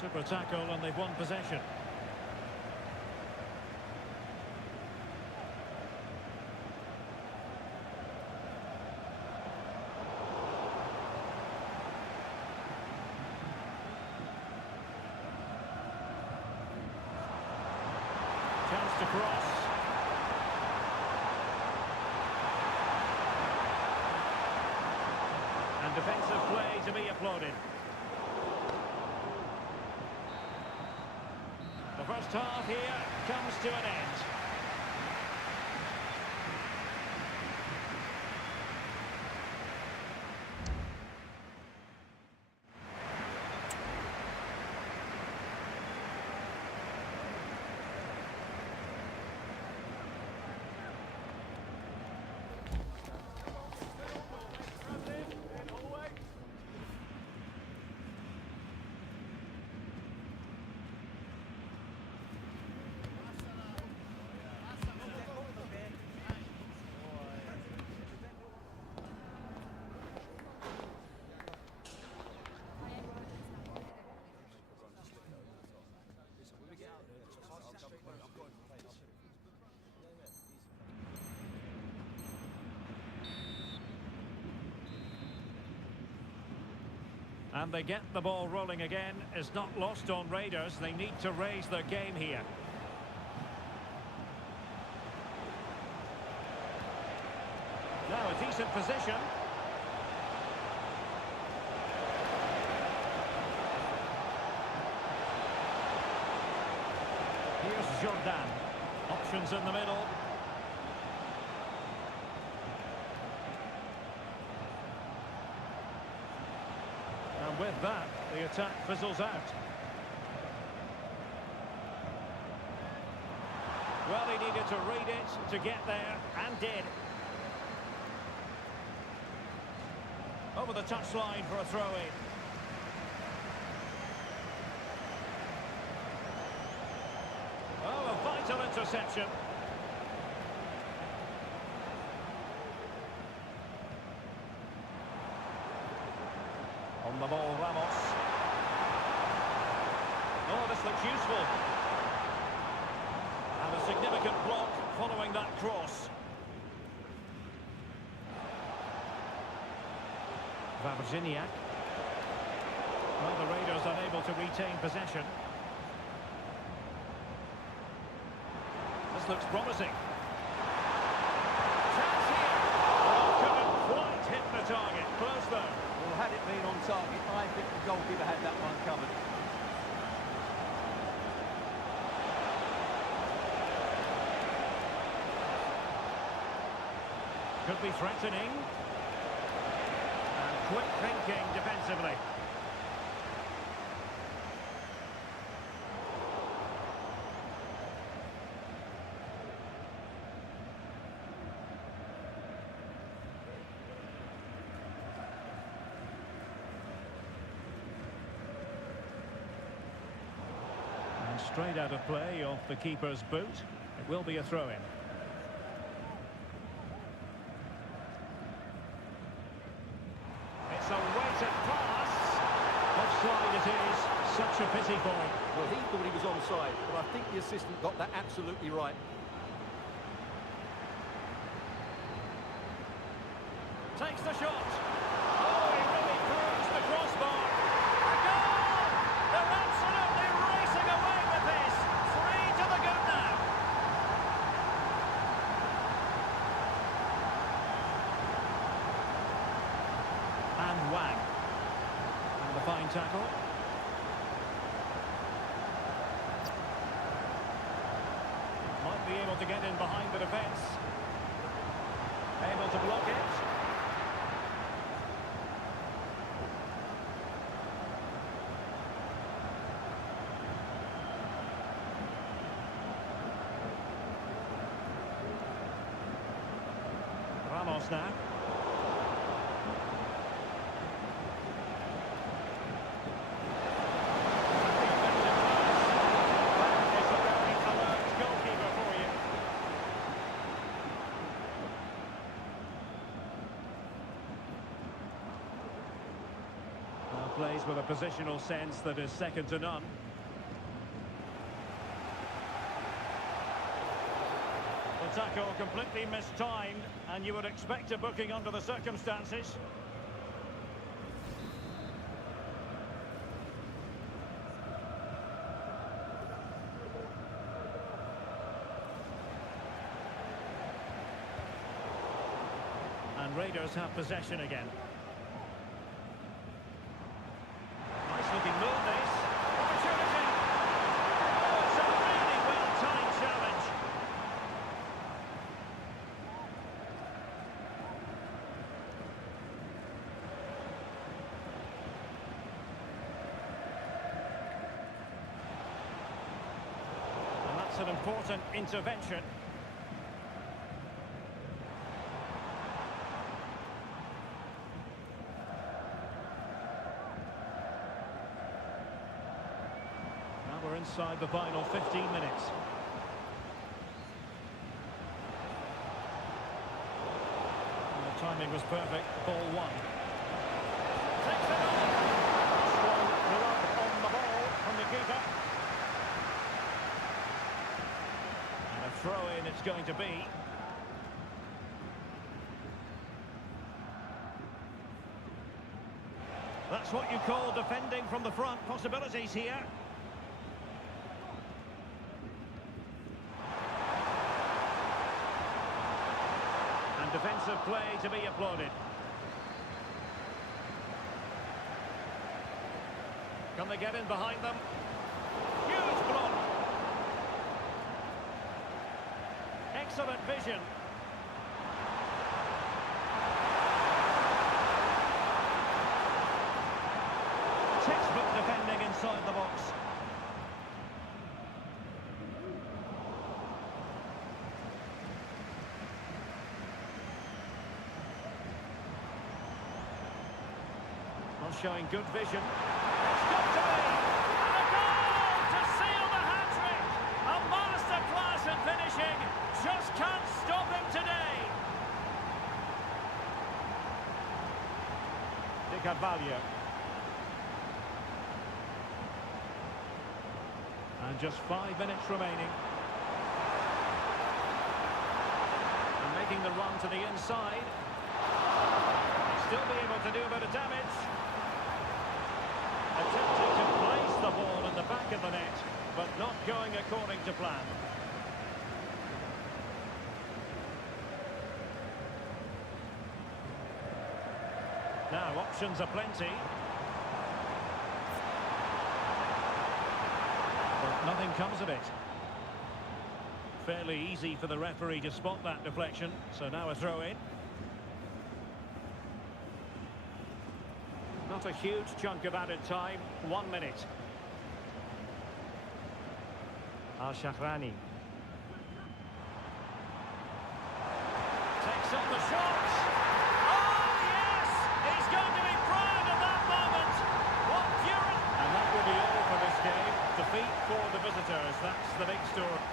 Super tackle and they've won possession. Chance to cross. And defensive play to be applauded. The first half here comes to an end. And they get the ball rolling again. It's not lost on Raiders. They need to raise their game here. Now a decent position. Here's Jordan. Options in the middle. And with that, the attack fizzles out. Well, he needed to read it to get there, and did. Over the touchline for a throw-in. Oh, a vital interception. On the ball, Ramos. Oh, this looks useful. And a significant block following that cross. Wawrzyniak. Well, the Raiders unable to retain possession. This looks promising. Chance here. Oh, couldn't quite hit the target. Close though. Well, had it been on target, I think the goalkeeper had that one covered. Could be threatening. And quick thinking defensively. And straight out of play off the keeper's boot. It will be a throw-in. A weighted pass. Offside it is. Such a pity for him. Well, he thought he was onside, but I think the assistant got that absolutely right. Takes the shot. Oh, he really proves the crossbar. A goal! They're absolutely racing away with this. 3 to the good now. And Wang. And the fine tackle. be able to get in behind the defence. Able to block it. Ramos now. Plays with a positional sense that is second to none. The tackle completely mistimed, and you would expect a booking under the circumstances. And Raiders have possession again. Looking move this. Opportunity. Oh, it's a really well-timed challenge. And that's an important intervention. We're inside the final 15 minutes. And the timing was perfect. Ball one. Takes it on. Strong run on the ball from the keeper. And a throw-in it's going to be. That's what you call defending from the front. Possibilities here. Defensive play to be applauded. Can they get in behind them? Huge block. Excellent vision. Textbook defending inside the box. Showing good vision. It's got to be! And a goal to seal the hat-trick! A masterclass in finishing. Just can't stop him today. De Carvalho. And just 5 minutes remaining. And making the run to the inside. Still be able to do a bit of damage. Attempting to place the ball in the back of the net, but not going according to plan. Now, options are plenty. But nothing comes of it. Fairly easy for the referee to spot that deflection, so now a throw-in. Not a huge chunk of added time, 1 minute. Al-Shahrani. Takes up the shot. Oh, yes! He's going to be proud of that moment. What fury! And that will be all for this game. Defeat for the visitors. That's the big story.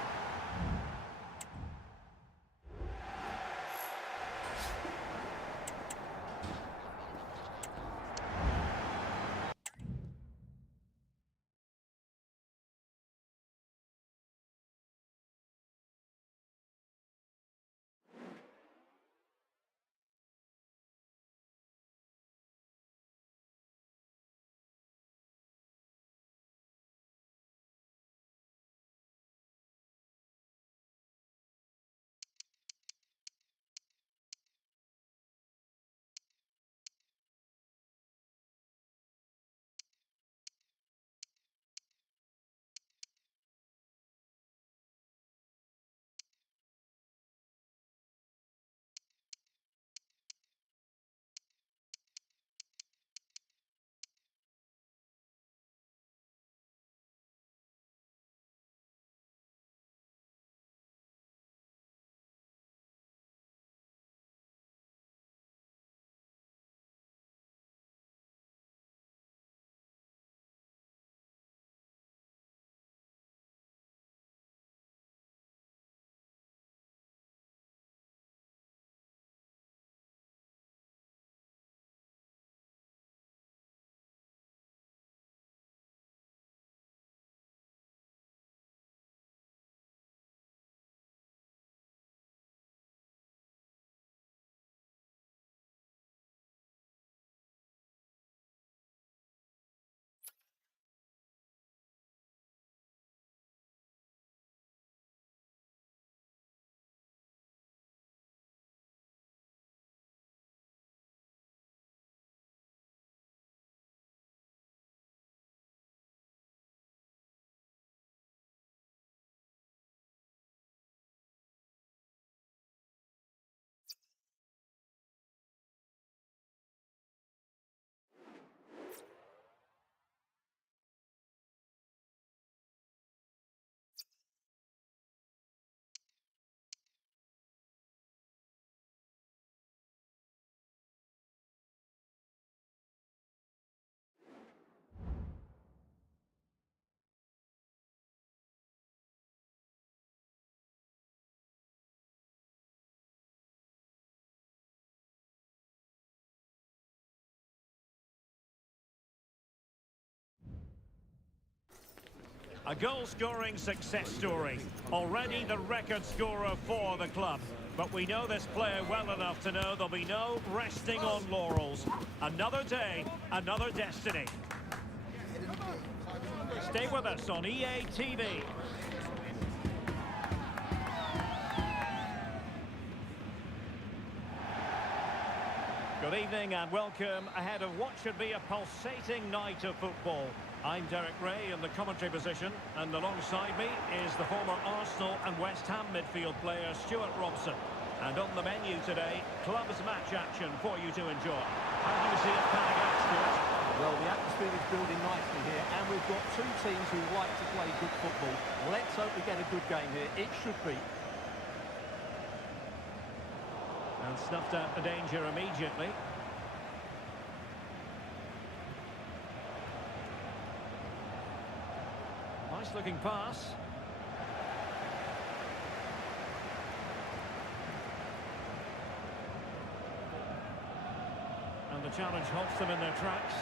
A goal-scoring success story. Already the record scorer for the club. But we know this player well enough to know there'll be no resting on laurels. Another day, another destiny. Stay with us on EA TV. Good evening and welcome ahead of what should be a pulsating night of football. I'm Derek Ray in the commentary position, and alongside me is the former Arsenal and West Ham midfield player Stuart Robson. And on the menu today, clubs match action for you to enjoy. How do you see it panning out, Stuart? Well, the atmosphere is building nicely here, and we've got two teams who like to play good football. Let's hope we get a good game here. It should be. And snuffed out the danger immediately. Nice looking pass. And the challenge halts them in their tracks.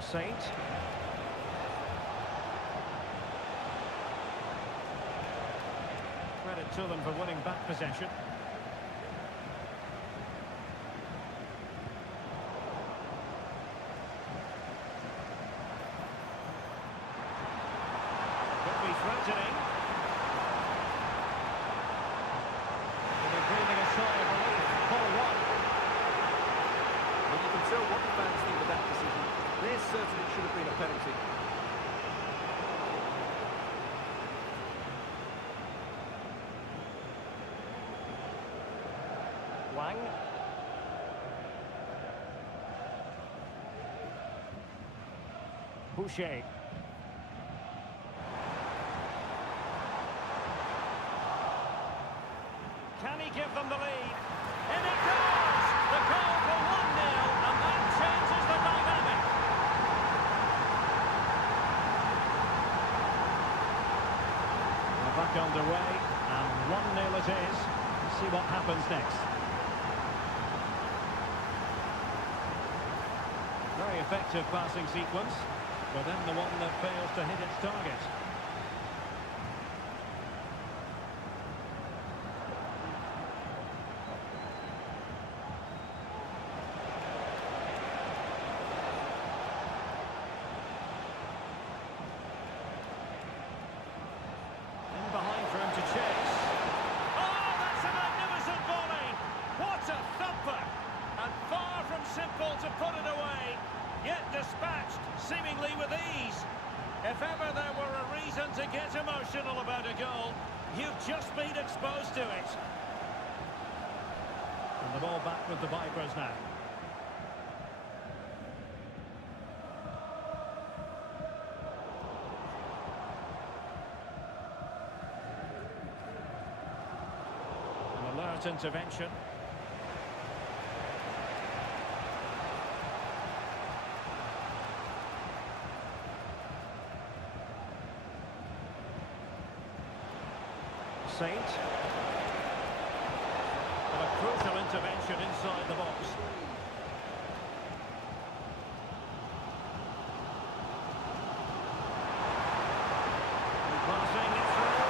Saint. Credit to them for winning back possession. Could be threatening. Will be breathing a sigh of relief. Ball one. Well, you can tell what the fans think of that decision. They're certain it should have been a penalty. Wang. Boucher. Can he give them the lead? And it does! The goal for 1-0, and that changes the dynamic. We're back underway, and 1-0 it is. Let's see what happens next. Very effective passing sequence, but then the one that fails to hit its target. In behind for him to chase. Oh, that's a magnificent volley! What a thumper! And far from simple to put it away. Yet dispatched, seemingly with ease. If ever there were a reason to get emotional about a goal, you've just been exposed to it. And the ball back with the Vipers now. An alert intervention. Saint. And a crucial intervention inside the box. Passing it through.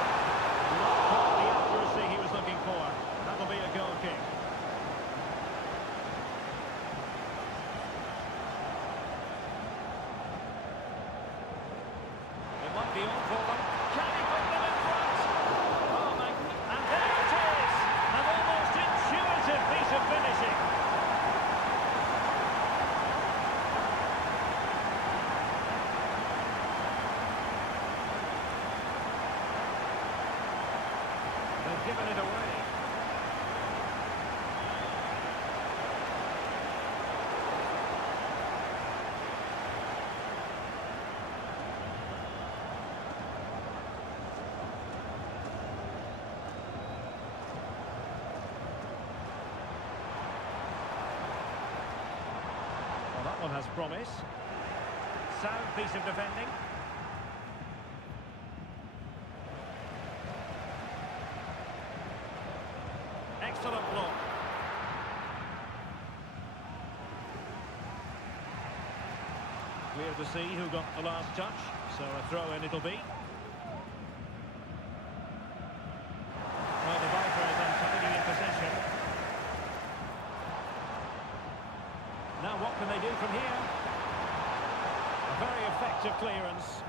Not quite the accuracy he was looking for. That'll be a goal kick. It might be on for them. Can he put them in front? And there it is! An almost intuitive piece of finishing. They've given it away. That one has promise. Sound piece of defending. Clear to see who got the last touch, so a throw-in it'll be. Well, the Vipers untidy in possession. Now what can they do from here? A very effective clearance.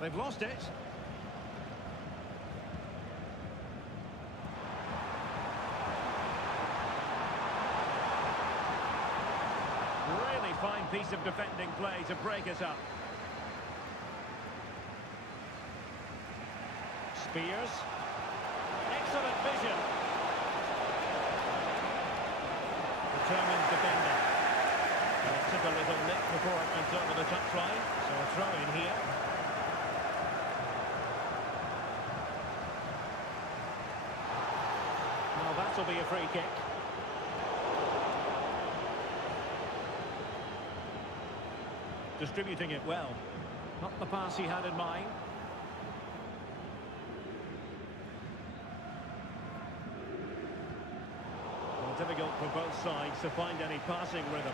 They've lost it. Really fine piece of defending play to break us up. Spears. Excellent vision. Determined defending. And it took a little nick before it went over the touchline, so a throw in here. Now that'll be a free kick. Distributing it well. Not the pass he had in mind. Well, difficult for both sides to find any passing rhythm.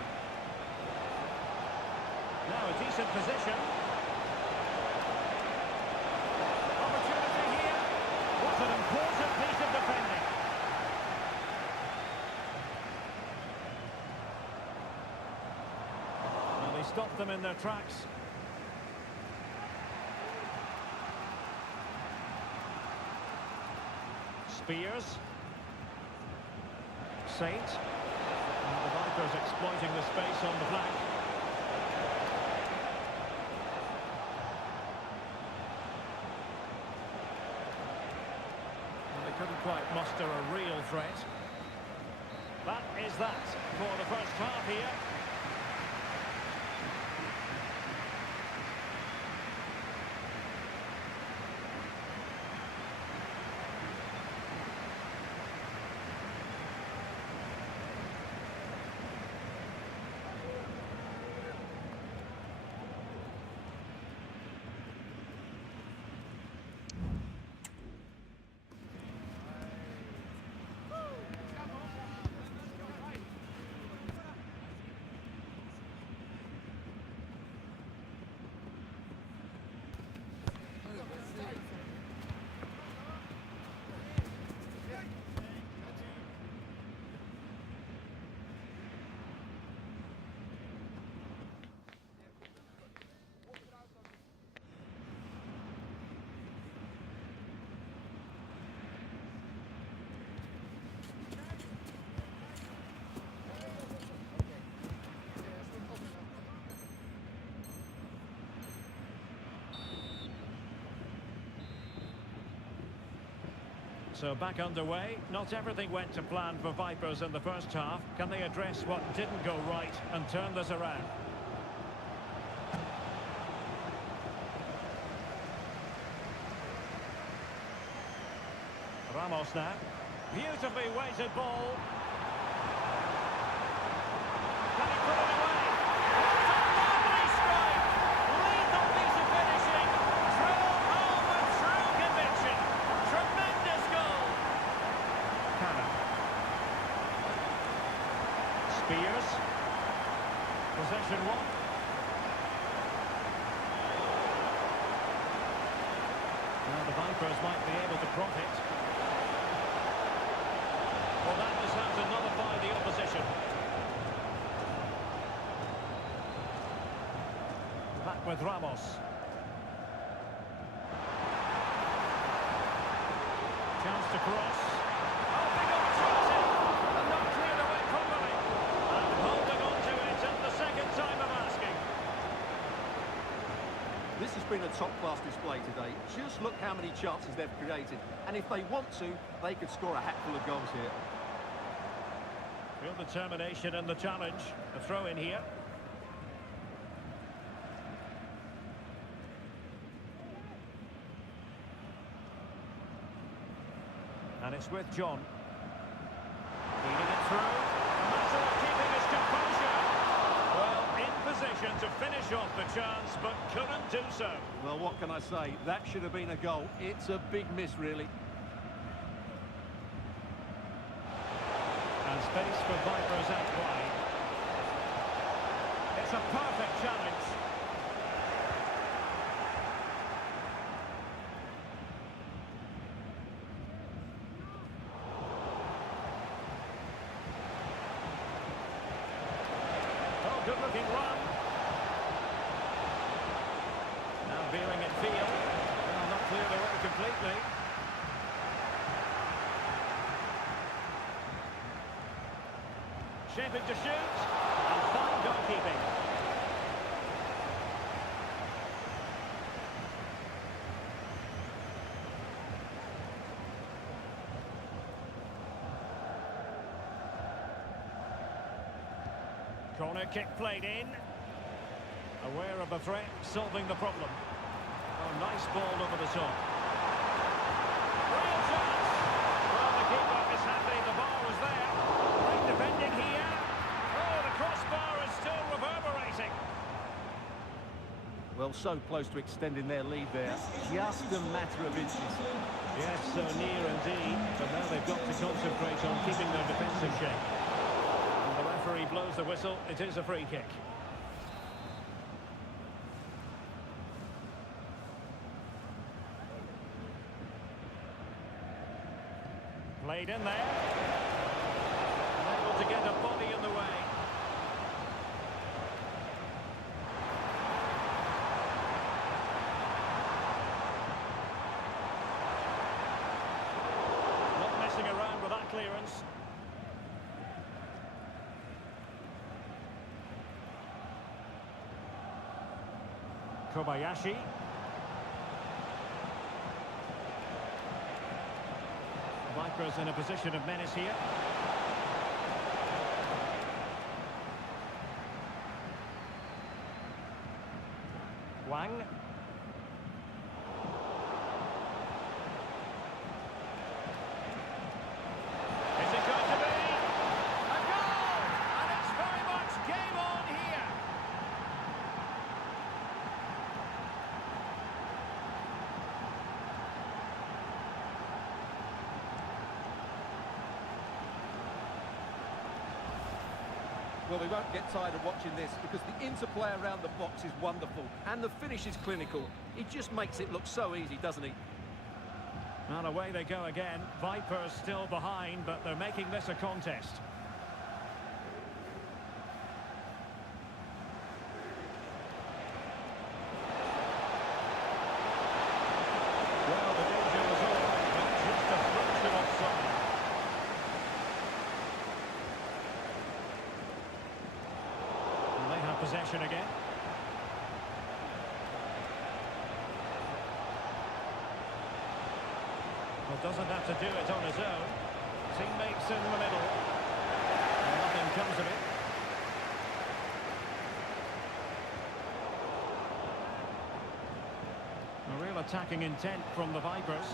Now a decent position. Opportunity here. What an important piece of defending. Well, they stopped them in their tracks. Spears. Saint. And the Vipers exploiting the space on the flank. Well, they couldn't quite muster a real threat. That is that for the first half here. So back underway. Not everything went to plan for Vipers in the first half. Can they address what didn't go right and turn this around? Ramos now. Beautifully weighted ball. Can he put it away? What a lovely strike! Lethal piece of finishing. True home and true conviction. Tremendous goal. Cannon. Spears. Possession one. Now the Vipers might be able to profit. Well, that is how to nullify the opposition. Back with Ramos. Chance to cross. Oh, big opportunity! And not cleared away properly. And holding on to it at the second time of asking. This has been a top-class display today. Just look how many chances they've created. And if they want to, they could score a hatful of goals here. Real determination in the challenge. A throw in here. And it's with John. Feeding it through. A matter of keeping his composure. Well, in position to finish off the chance, but couldn't do so. Well, what can I say? That should have been a goal. It's a big miss, really. And space for Vipers out wide. It's a perfect challenge. Oh, good-looking run. Now veering in field. Well, not cleared away completely. Shaping to shoot. And fine goalkeeping. Corner kick played in. Aware of the threat, solving the problem. Oh, nice ball over the top. Real chance! Well, the keeper is happy, the ball was there. Great defending here. Oh, the crossbar is still reverberating. Well, so close to extending their lead there. Just a matter of inches. Yes, so near indeed. But now they've got to concentrate on keeping their defensive shape. And the referee blows the whistle. It is a free kick. Played in there. Able to get a body in the way. Not messing around with that clearance. Kobayashi. Vipers in a position of menace here. Wang. Is it going to be? A goal! And it's very much game on here. Well, we won't get tired of watching this because the interplay around the box is wonderful and the finish is clinical. He just makes it look so easy, doesn't he? And away they go again. Vipers still behind, but they're making this a contest. Well, the danger was over, but just a fraction offside. And they have possession again. Well, doesn't have to do it on his own. Teammates in the middle. And nothing comes of it. A real attacking intent from the Vipers.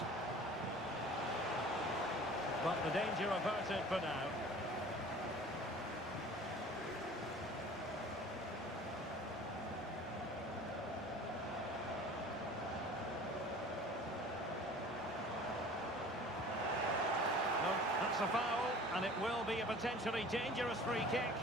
But the danger averted for now. That's a foul, and it will be a potentially dangerous free kick.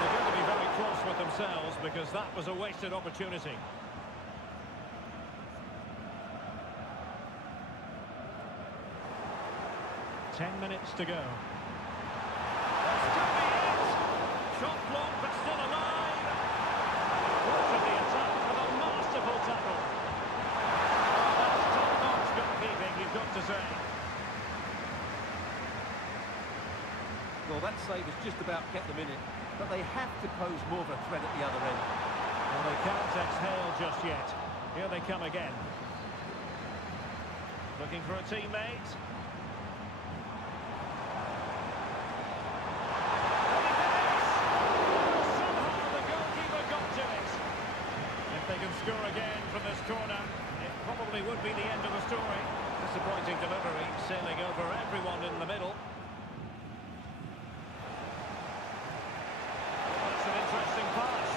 They're going to be very cross with themselves because that was a wasted opportunity. 10 minutes to go. That's going to be it! Shot blocked, but still alive. Forcing the attack with a masterful tackle. Oh, that's top-notch goalkeeping, you've got to say. Well, that save has just about kept them in it, but they have to pose more of a threat at the other end. Well, they can't exhale just yet. Here they come again. Looking for a teammate. They can score again from this corner. It probably would be the end of the story. The disappointing delivery, sailing over everyone in the middle. That's an interesting pass.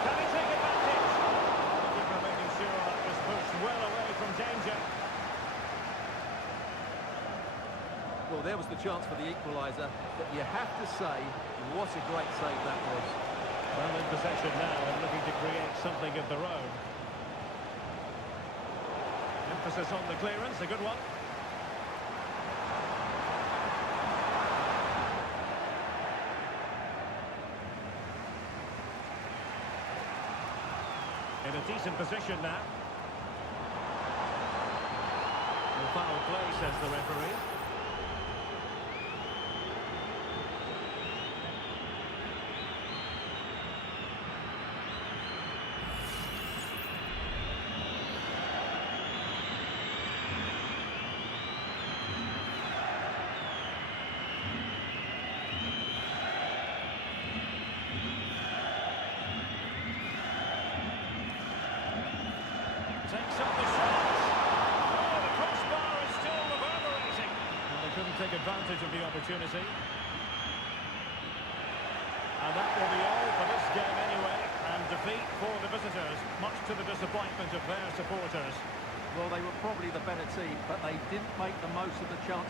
Can he take advantage? The keeper making sure that was pushed well away from danger. Well, there was the chance for the equaliser, but you have to say, what a great save that was. Well in possession now and looking to create something of their own. Emphasis on the clearance, a good one. In a decent position now. And foul play, says the referee. Takes up the shot. Oh, the crossbar is still reverberating. Well, they couldn't take advantage of the opportunity. And that will be all for this game anyway. And defeat for the visitors, much to the disappointment of their supporters. Well, they were probably the better team, but they didn't make the most of the chances.